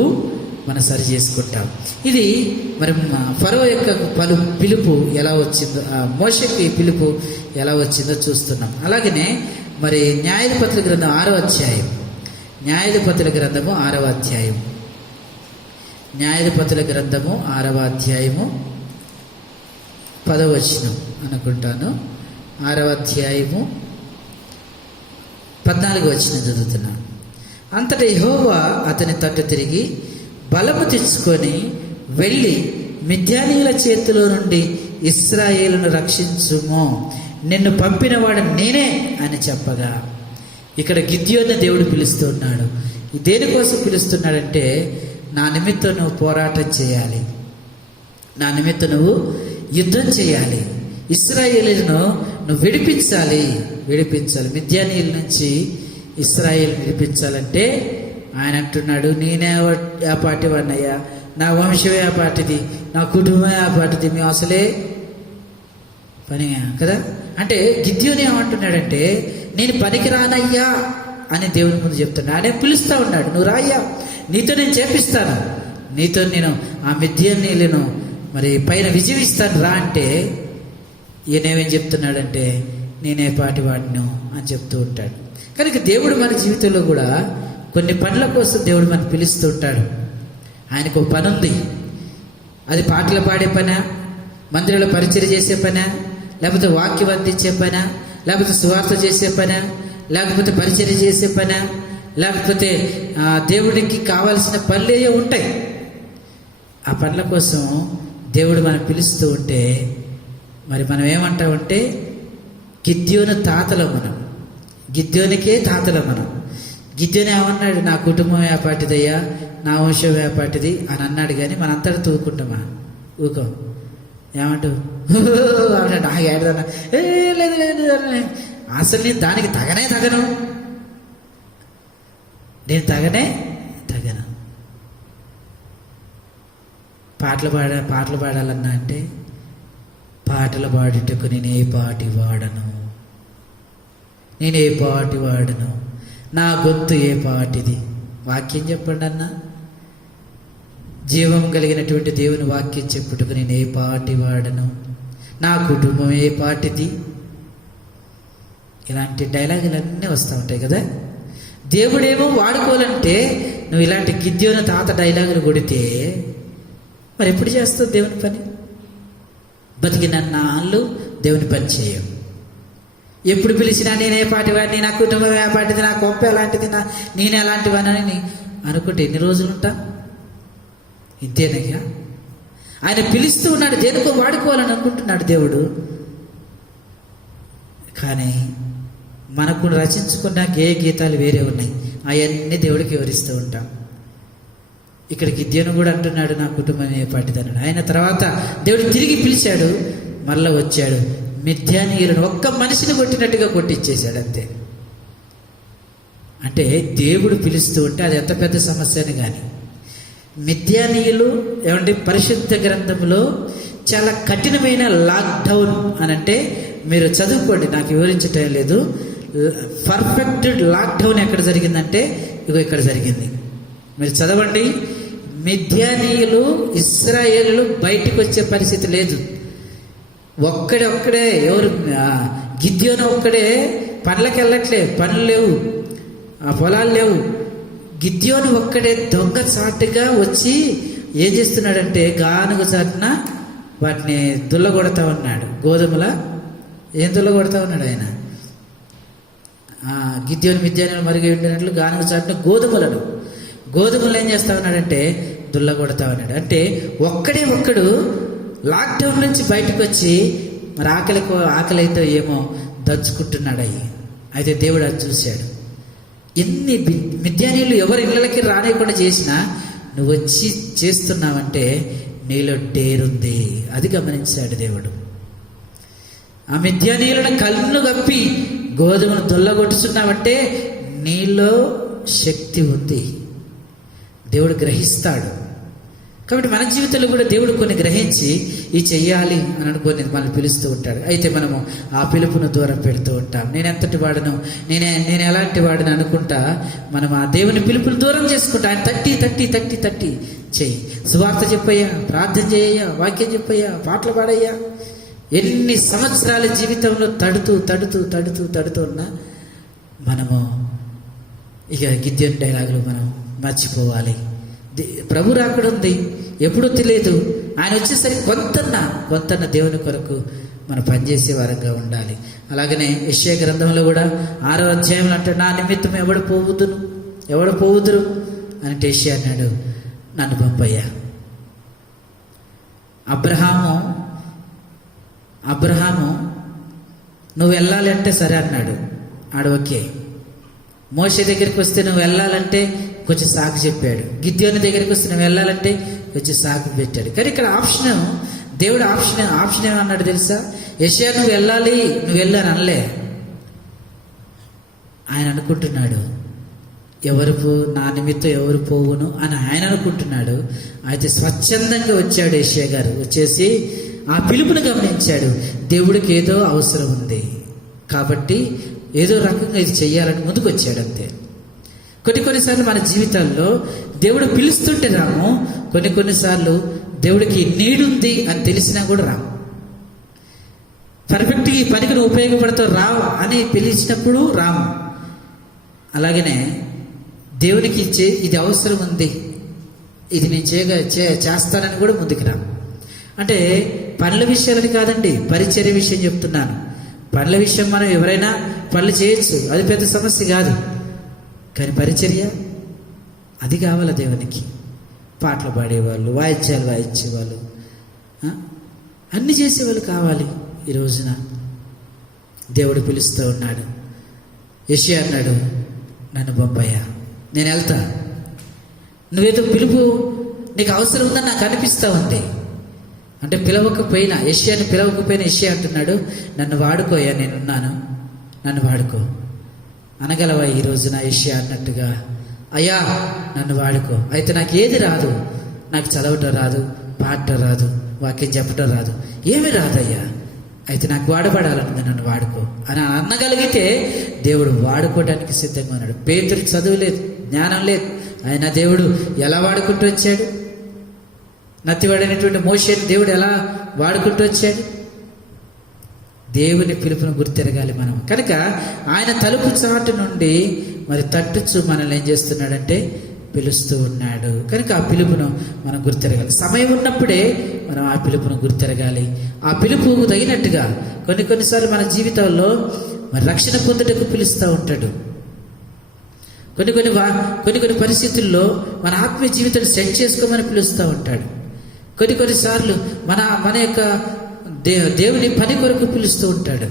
మనం సరి చేసుకుంటాం. ఇది మరి ఫరో యొక్క పిలుపు ఎలా వచ్చిందో, మోషేకి పిలుపు ఎలా వచ్చిందో చూస్తున్నాం. అలాగనే మరి న్యాయాధిపతుల గ్రంథం 6వ అధ్యాయం, న్యాయాధిపతుల గ్రంథము 6వ అధ్యాయం, న్యాయాధిపతుల గ్రంథము 6వ అధ్యాయము 10వ వచనం అనుకుంటాను. 6వ అధ్యాయము 14వ వచనం చదువుతున్నాను. అంతటా యెహోవా అతని తట్టు తిరిగి, బలము తెచ్చుకొని వెళ్ళి మిద్యానీయుల చేతిలో నుండి ఇశ్రాయేలును రక్షించుము, నిన్ను పంపినవాడు నేనే అని చెప్పగా. ఇక్కడ గిద్యోను దేవుడు పిలుస్తున్నాడు. దేనికోసం పిలుస్తున్నాడంటే, నా నిమిత్తం నువ్వు పోరాటం చేయాలి, నా నిమిత్తం నువ్వు యుద్ధం చేయాలి, ఇశ్రాయేలును నువ్వు విడిపించాలి. మిద్యానీయుల నుంచి ఇశ్రాయేలు విడిపించాలంటే ఆయన అంటున్నాడు, నేనే ఆ పార్టీ వాడినయ్యా, నా వంశమే ఆ పార్టీది, నా కుటుంబమే ఆ పార్టీది, మేము అసలే పని కదా. అంటే గిద్యోను ఏమంటున్నాడంటే, నేను పనికి రానయ్యా అని దేవుని ముందు చెప్తున్నాడు. ఆయన పిలుస్తూ ఉన్నాడు, నువ్వు రాయ్యా, నీతో నేను చేపిస్తాను, నీతో నేను ఆ మిద్యానీయులను మరి పైన విజయమిస్తాను రా అంటే, ఈయనేమేం చెప్తున్నాడంటే, నేనే పాటి వాడిను అని చెప్తూ ఉంటాడు. కనుక దేవుడు మన జీవితంలో కూడా కొన్ని పనుల కోసం దేవుడు మనకు పిలుస్తూ ఉంటాడు. ఆయనకు పని ఉంది. అది పాటలు పాడే పనా, మందిరంలో పరిచర్య చేసే పనా, లేకపోతే వాక్యం అందించే పనా, లేకపోతే సువార్త చేసే పనా, లేకపోతే పరిచర్య చేసే పనా, లేకపోతే దేవుడికి కావాల్సిన పనులు ఏవో ఉంటాయి. ఆ పనుల కోసం దేవుడు మనం పిలుస్తూ ఉంటే మరి మనం ఏమంటామంటే గిద్యోను తాతలో మనం, గిద్యోనికే తాతలో మనం. గిద్యోని ఏమన్నాడు, నా కుటుంబం ఏపాటిదయ్యా, నా వంశం ఏపాటిది అని అన్నాడు. కానీ మనంతటా తూకుంటామా? ఊకో. ఏమంటూ అన్నాడు, ఏడదన్నా లేదు లేదు అసలు నేను దానికి తగను, నేను తగను. పాటలు పాడాలన్నా అంటే పాటలు పాడుటకు నేను ఏ పాటి వాడను, నా గొంతు ఏ పాటిది. వాక్యం చెప్పండి అన్న. జీవం కలిగినటువంటి దేవుని వాక్యం చెప్పుటకు నేను ఏ పాటి వాడను, నా కుటుంబం ఏ పాటిది. ఇలాంటి డైలాగులన్నీ వస్తూ ఉంటాయి కదా. దేవుడేమో వాడుకోవాలంటే నువ్వు ఇలాంటి గిద్యోను తాత డైలాగులు కొడితే మరి ఎప్పుడు చేస్తావు దేవుని పని? బతికినన్నాళ్ళు దేవుని పని చేయవు. ఎప్పుడు పిలిచినా నేనే పాటివాడిని, నా కుటుంబం ఏ పాటిది, నా కొంప ఎలాంటిది, నేను ఎలాంటి వాడిని అనుకుంటే ఎన్ని రోజులు ఉంటా? ఇంతేనయ్యా. ఆయన పిలుస్తూ ఉన్నాడు, దేనికో వాడుకోవాలని అనుకుంటున్నాడు దేవుడు. కానీ మనకు రచించుకున్న గీతాలు వేరే ఉన్నాయి, అవన్నీ దేవుడికి వివరిస్తూ ఉంటాం. ఇక్కడ గిద్యోను కూడా అంటున్నాడు, నా కుటుంబం ఏ పాటిదన్నాడు. ఆయన తర్వాత దేవుడు తిరిగి పిలిచాడు, మళ్ళా వచ్చాడు. మిద్యానీయులను ఒక్క మనిషిని కొట్టినట్టుగా కొట్టించేశాడు అంతే. అంటే దేవుడు పిలుస్తూ ఉంటే అది ఎంత పెద్ద సమస్య అని. కానీ మిద్యానీయులు ఏమంటే పరిశుద్ధ గ్రంథంలో చాలా కఠినమైన లాక్డౌన్ అని అంటే మీరు చదువుకోండి, నాకు వివరించటం లేదు. పర్ఫెక్ట్ లాక్డౌన్ ఎక్కడ జరిగిందంటే ఇగో ఇక్కడ జరిగింది, మీరు చదవండి. మిద్యానీయులు ఇశ్రాయేలు బయటికి వచ్చే పరిస్థితి లేదు. ఒక్కడే ఎవరు గిద్యోను ఒక్కడే పనులకు వెళ్ళట్లే, పనులు లేవు, పొలాలు లేవు. గిద్యోను ఒక్కడే దొంగ చాటుగా వచ్చి ఏం చేస్తున్నాడంటే గానుగ చాటున వాటిని దుల్లగొడతా ఉన్నాడు. గోధుమల ఏం దుల్లగొడతా ఉన్నాడు ఆయన? గిద్యోను మిద్యానీయులు మరిగి ఉండినట్లు గానుగ చాటున గోధుమలు ఏం చేస్తా ఉన్నాడంటే దుల్లగొడతా ఉన్నాడు. అంటే ఒక్కడు లాక్డౌన్ నుంచి బయటకు వచ్చి మరి ఆకలితో ఏమో దంచుకుంటున్నాడు. అయితే దేవుడు అది చూశాడు. ఎన్ని మిద్యానీయులు ఎవరి ఇళ్ళకి రానియకుండా చేసినా నువ్వు వచ్చి చేస్తున్నావంటే నీలో డేరుంది, అది గమనించాడు దేవుడు. ఆ మిద్యానీయులను కళ్ళు కప్పి గోధుమను దొల్లగొట్టుచున్నావంటే నీలో శక్తి ఉంది, దేవుడు గ్రహిస్తాడు. కాబట్టి మన జీవితంలో కూడా దేవుడు కొన్ని గ్రహించి ఈ చెయ్యాలి అని అనుకొని మనల్ని పిలుస్తూ ఉంటాడు. అయితే మనము ఆ పిలుపును దూరం పెడుతూ ఉంటాం. నేను ఎంతటి వాడను, నేను ఎలాంటి వాడిని అనుకుంటా మనం ఆ దేవుని పిలుపును దూరం చేసుకుంటా. ఆయన తట్టి చెయ్యి, సువార్త చెప్పయ్యా, ప్రార్థన చేయయ్యా, వాక్యం చెప్పయ్యా, పాటలు పాడయ్యా. ఎన్ని సంవత్సరాల జీవితంలో తడుతూ ఉన్నా మనము ఇక గిద్యోను డైలాగులు మనం మర్చిపోవాలి. ప్రభు రాకడ ఉంది, ఎప్పుడూ తెలియదు. ఆయన వచ్చేసరికి కొంతన్న దేవుని కొరకు మనం పనిచేసే వారంగా ఉండాలి. అలాగనే యెషయా గ్రంథంలో కూడా 6వ అధ్యాయంలో అంటాడు, నా నిమిత్తం ఎవడు పోవుదురు అంటే యెషయా అన్నాడు, నన్ను పంపయ్యా. అబ్రహాము నువ్వు వెళ్ళాలి అంటే సరే అన్నాడు, ఆడు ఓకే. మోషే దగ్గరికి వస్తే నువ్వు వెళ్ళాలంటే కొంచెం సాకు చెప్పాడు. గిద్యోని దగ్గరికి వస్తే నువ్వు వెళ్ళాలంటే కొంచెం సాకు పెట్టాడు. కానీ ఇక్కడ దేవుడు ఆప్షన్ ఏమన్నాడు తెలుసా? యెషయా నువ్వు వెళ్ళు అని అనలే. ఆయన అనుకుంటున్నాడు నా నిమిత్తం ఎవరు పోవును అని ఆయన అనుకుంటున్నాడు. అయితే స్వచ్ఛందంగా వచ్చాడు యెషయా గారు. వచ్చేసి ఆ పిలుపుని గమనించాడు. దేవుడికి ఏదో అవసరం ఉంది కాబట్టి ఏదో రకంగా ఇది చెయ్యాలని ముందుకు వచ్చాడు అంతే. కొన్నిసార్లు మన జీవితాల్లో దేవుడు పిలుస్తుంటే రాము, కొన్నిసార్లు దేవుడికి నీడుంది అని తెలిసినా కూడా రాము. పర్ఫెక్ట్గా ఈ పనికి నువ్వు ఉపయోగపడతావు రావు అని పిలిచినప్పుడు రాము. అలాగనే దేవునికి ఇది అవసరం ఉంది, ఇది నేను చేస్తానని కూడా ముందుకు రాము. అంటే పనుల విషయాలని కాదండి, పరిచర్య విషయం చెప్తున్నాను. పనుల విషయం మనం ఎవరైనా పనులు చేయొచ్చు, అది పెద్ద సమస్య కాదు. కానీ పరిచర్య అది కావాలి దేవునికి. పాటలు పాడేవాళ్ళు, వాయిద్యాలు వాయించేవాళ్ళు, అన్ని చేసేవాళ్ళు కావాలి. ఈ రోజున దేవుడు పిలుస్తూ ఉన్నాడు. యెషయా అన్నాడు, నన్ను పంపయ్యా, నేను వెళ్తా. నువ్వేదో పిలుపు నీకు అవసరం ఉందని నాకు అనిపిస్తూ ఉంది అంటే పిలవకపోయినా, యెషయాని పిలవకపోయినా యెషయా అంటున్నాడు, నన్ను వాడుకోయ్యా, నేనున్నాను, నన్ను వాడుకో. అనగలవా ఈ రోజున యెషయా అన్నట్టుగా, అయ్యా నన్ను వాడుకో. అయితే నాకు ఏది రాదు, నాకు చదవటం రాదు, పాడటం రాదు, వాక్యం చెప్పటం రాదు, ఏమీ రాదయ్యా, అయితే నాకు వాడబడాలనుంది, నన్ను వాడుకో అని అనగలిగితే దేవుడు వాడుకోవడానికి సిద్ధంగా ఉన్నాడు. పేతురు చదువు లేదు, జ్ఞానం లేదు, ఆయన దేవుడు ఎలా వాడుకుంటూ వచ్చాడు? నత్తివాడైనటువంటి మోషేని దేవుడు ఎలా వాడుకుంటూ వచ్చాడు? దేవుని పిలుపును గుర్తెరగాలి మనం. కనుక ఆయన తలుపు చాటు నుండి మరి తట్టుచు మనల్ని ఏం చేస్తున్నాడంటే పిలుస్తూ ఉన్నాడు. కనుక ఆ పిలుపును మనం గుర్తెరగాలి. సమయం ఉన్నప్పుడే మనం ఆ పిలుపును గుర్తెరగాలి. ఆ పిలుపు తగినట్టుగా కొన్నిసార్లు మన జీవితాల్లో మరి రక్షణ పొందుటకు పిలుస్తూ ఉంటాడు. కొన్ని పరిస్థితుల్లో మన ఆత్మీయ జీవితాన్ని సెట్ చేసుకోమని పిలుస్తూ ఉంటాడు. కొన్నిసార్లు మన యొక్క దేవుని పని కొరకు పిలుస్తూ ఉంటాడు.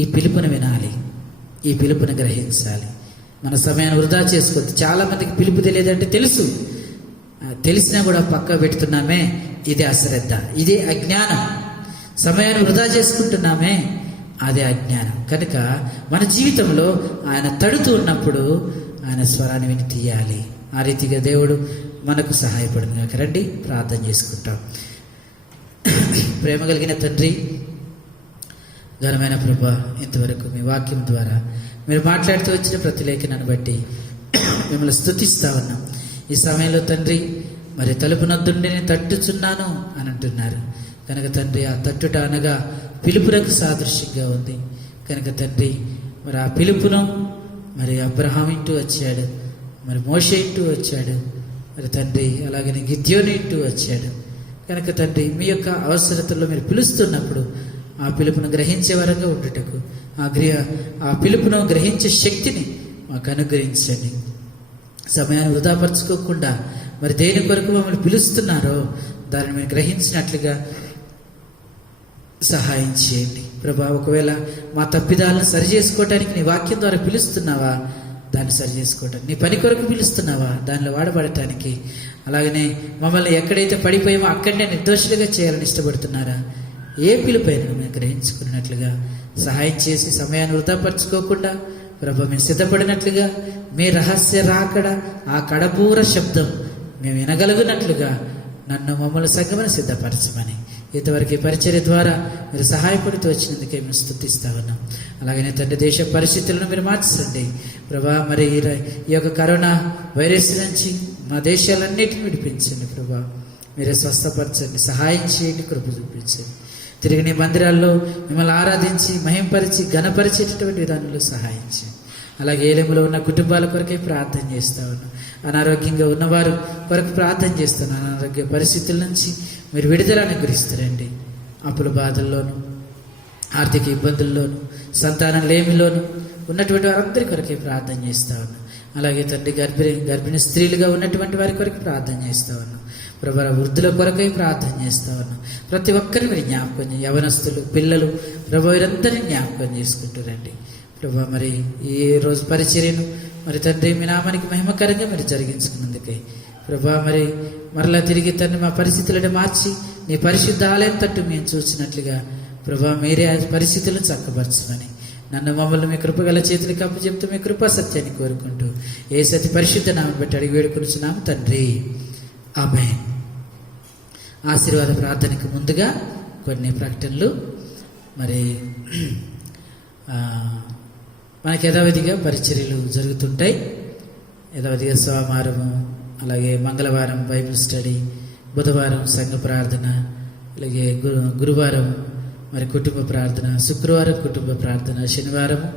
ఈ పిలుపును వినాలి, ఈ పిలుపును గ్రహించాలి. మన సమయాన్ని వృధా చేసుకోవద్దు. చాలామందికి పిలుపు తెలియదంటే తెలుసు, తెలిసినా కూడా పక్క పెడుతున్నామే, ఇది అశ్రద్ధ, ఇదే అజ్ఞానం. సమయాన్ని వృధా చేసుకుంటున్నామే, అదే అజ్ఞానం. కనుక మన జీవితంలో ఆయన తడుతూ ఉన్నప్పుడు ఆయన స్వరాన్ని విని తీయాలి. ఆ రీతిగా దేవుడు మనకు సహాయపడును. రండి ప్రార్థన చేసుకుంటాం. ప్రేమ కలిగిన తండ్రి, ఘనమైన ప్రభువా, ఇంతవరకు మీ వాక్యం ద్వారా మీరు మాట్లాడుతూ వచ్చిన ప్రతి లేఖనాన్ని బట్టి మిమ్మల్ని స్తుతిస్తా ఉన్నాం. ఈ సమయంలో తండ్రి మరి తలుపు నద్దుండి నేను తట్టుచున్నాను అని అంటున్నారు. కనుక తండ్రి ఆ తట్టుట అనగా పిలుపునకు సాదృశ్యంగా ఉంది. కనుక తండ్రి మరి ఆ పిలుపును మరి అబ్రహాం ఇంటూ వచ్చాడు, మరి మోషే ఇంటూ వచ్చాడు, మరి తండ్రి అలాగనే గిద్యోని ఇంటూ వచ్చాడు. కనుక తండ్రి మీ యొక్క అవసరతల్లో మీరు పిలుస్తున్నప్పుడు ఆ పిలుపును గ్రహించే వరంగా ఉండుటకు ఆ పిలుపును గ్రహించే శక్తిని మాకు అనుగ్రహించండి. సమయాన్ని వృధాపరచుకోకుండా మరి దేని కొరకు మమ్మల్ని పిలుస్తున్నారో దాన్ని మీరు గ్రహించినట్లుగా సహాయం చేయండి ప్రభా. ఒకవేళ మా తప్పిదాలను సరి చేసుకోవటానికి నీ వాక్యం ద్వారా పిలుస్తున్నావా, దాన్ని సరి చేసుకోవటానికి, నీ పని కొరకు పిలుస్తున్నావా, దానిలో వాడబడటానికి, అలాగనే మమ్మల్ని ఎక్కడైతే పడిపోయామో అక్కడనే నిర్దోషులుగా చేయాలని ఇష్టపడుతున్నారా, ఏ పిలుపైనా మేము గ్రహించుకున్నట్లుగా సహాయం చేసి సమయాన్ని వృధాపరచుకోకుండా ప్రభా మేము సిద్ధపడినట్లుగా మీ రహస్య రాకడ ఆ కడపూర శబ్దం మేము వినగలుగునట్లుగా నన్ను మమ్మల్ని సంగమని సిద్ధపరచమని ఇంతవరకు ఈ పరిచర్య ద్వారా మీరు సహాయపడుతూ వచ్చినందుకే మేము స్తుతిస్తా ఉన్నాం. అలాగనే తండ్రి దేశ పరిస్థితులను మీరు మార్చండి ప్రభా. మరి ఈ యొక్క కరోనా వైరస్ నుంచి మా దేశాలన్నిటిని విడిపించండి ప్రభా. మీరే స్వస్థపరచండి, సహాయం చేయండి, కృప చూపించండి. తిరిగి నీ మందిరాల్లో మిమ్మల్ని ఆరాధించి మహింపరిచి ఘనపరిచేటటువంటి విధానంలో సహాయం చేయండి. అలాగే ఏలెములో ఉన్న కుటుంబాల కొరకే ప్రార్థన చేస్తా ఉన్నాం. అనారోగ్యంగా ఉన్నవారు కొరకు ప్రార్థన చేస్తున్నాను. అనారోగ్య పరిస్థితుల నుంచి మీరు విడుదల అనుగ్రహిస్తారండి. అప్పుల బాధల్లోనూ, ఆర్థిక ఇబ్బందుల్లోనూ, సంతానం లేమిలోనూ ఉన్నటువంటి వారందరి కొరకే ప్రార్థన చేస్తా ఉన్నాం. అలాగే తండ్రి గర్భిణీ స్త్రీలుగా ఉన్నటువంటి వారి కొరకు ప్రార్థన చేస్తా ఉన్నాం ప్రభా. వృద్ధుల కొరకై ప్రార్థన చేస్తా ఉన్నాం. ప్రతి ఒక్కరిని మీరు జ్ఞాపకం, యవనస్తులు, పిల్లలు ప్రభా వీరందరినీ జ్ఞాపకం చేసుకుంటారండి ప్రభా. మరి ఈ రోజు పరిచర్యను మరి తండ్రి మీ నామానికి మహిమకరంగా మీరు జరిగించుకున్నందుకే ప్రభా మరి మరలా తిరిగి తండ్రి మా పరిస్థితులను మార్చి నీ పరిశుద్ధ ఆలయం తట్టు మేము చూసినట్లుగా ప్రభా మీరే ఆ పరిస్థితులను చక్కపరచమని నన్ను మమ్మల్ని మీ కృపగల చేతులకు అప్పచెప్తూ మీ కృపా సత్యాన్ని కోరుకుంటూ ఏ సతి పరిశుద్ధ నామం బట్టి అడిగి వేడుకొనుచున్నాము తండ్రి, ఆమేన్. ఆశీర్వాద ప్రార్థనకు ముందుగా కొన్ని ప్రకటనలు. మరి మనకి యథావిధిగా పరిచర్యలు జరుగుతుంటాయి. యథావిధిగా సోమవారము, అలాగే మంగళవారం బైబిల్ స్టడీ, బుధవారం సంఘ ప్రార్థన, అలాగే గురువారం మరి కుటుంబ ప్రార్థన, శుక్రవారం కుటుంబ ప్రార్థన, శనివారము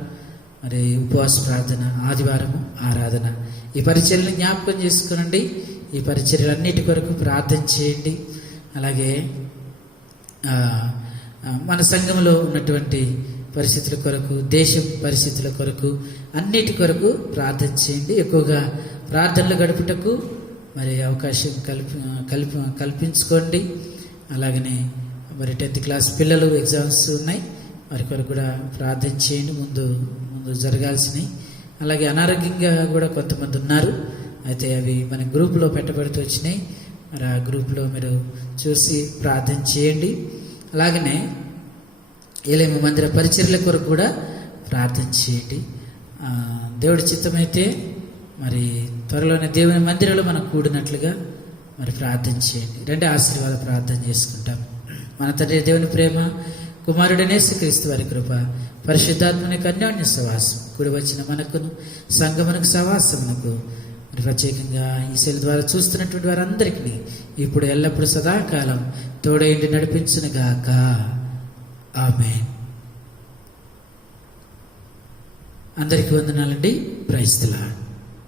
మరి ఉపవాస ప్రార్థన, ఆదివారము ఆరాధన. ఈ పరిచర్యలను జ్ఞాపకం చేసుకునండి. ఈ పరిచర్యలన్నిటి కొరకు ప్రార్థన చేయండి. అలాగే మన సంఘంలో ఉన్నటువంటి పరిస్థితుల కొరకు, దేశం పరిస్థితుల కొరకు, అన్నిటి కొరకు ప్రార్థన చేయండి. ఎక్కువగా ప్రార్థనలు గడుపుటకు మరి అవకాశం కల్పించుకోండి. అలాగనే మరి 10th క్లాస్ పిల్లలు ఎగ్జామ్స్ ఉన్నాయి, వారి కొరకు కూడా ప్రార్థన చేయండి. ముందు జరగాల్సినవి. అలాగే అనారోగ్యంగా కూడా కొంతమంది ఉన్నారు, అయితే అవి మన గ్రూప్లో పెట్టబడుతూ వచ్చినాయి. మరి ఆ గ్రూప్లో మీరు చూసి ప్రార్థన చేయండి. అలాగనే ఏలేమ మందిర పరిచర్యల కొరకు కూడా ప్రార్థన చేయండి. దేవుడి చిత్తమైతే మరి త్వరలోనే దేవుని మందిరంలో మనం కూడినట్లుగా మరి ప్రార్థన చేయండి. రెండే ఆశీర్వాద ప్రార్థన చేసుకుంటాం. మన తండ్రి దేవుని ప్రేమ, కుమారుడైన యేసుక్రీస్తు వారి కృప, పరిశుద్ధాత్మని అన్యోన్య సహవాసం కూడి వచ్చిన మనకును సంఘమునకు సహవాసమునకు మరి ప్రత్యేకంగా ఈ సెల్ ద్వారా చూస్తున్నటువంటి వారందరికీ ఇప్పుడు ఎల్లప్పుడూ సదాకాలం తోడైండి నడిపించునుగాక. ఆమేన్. అందరికీ వందనాలండి. Praise the lord.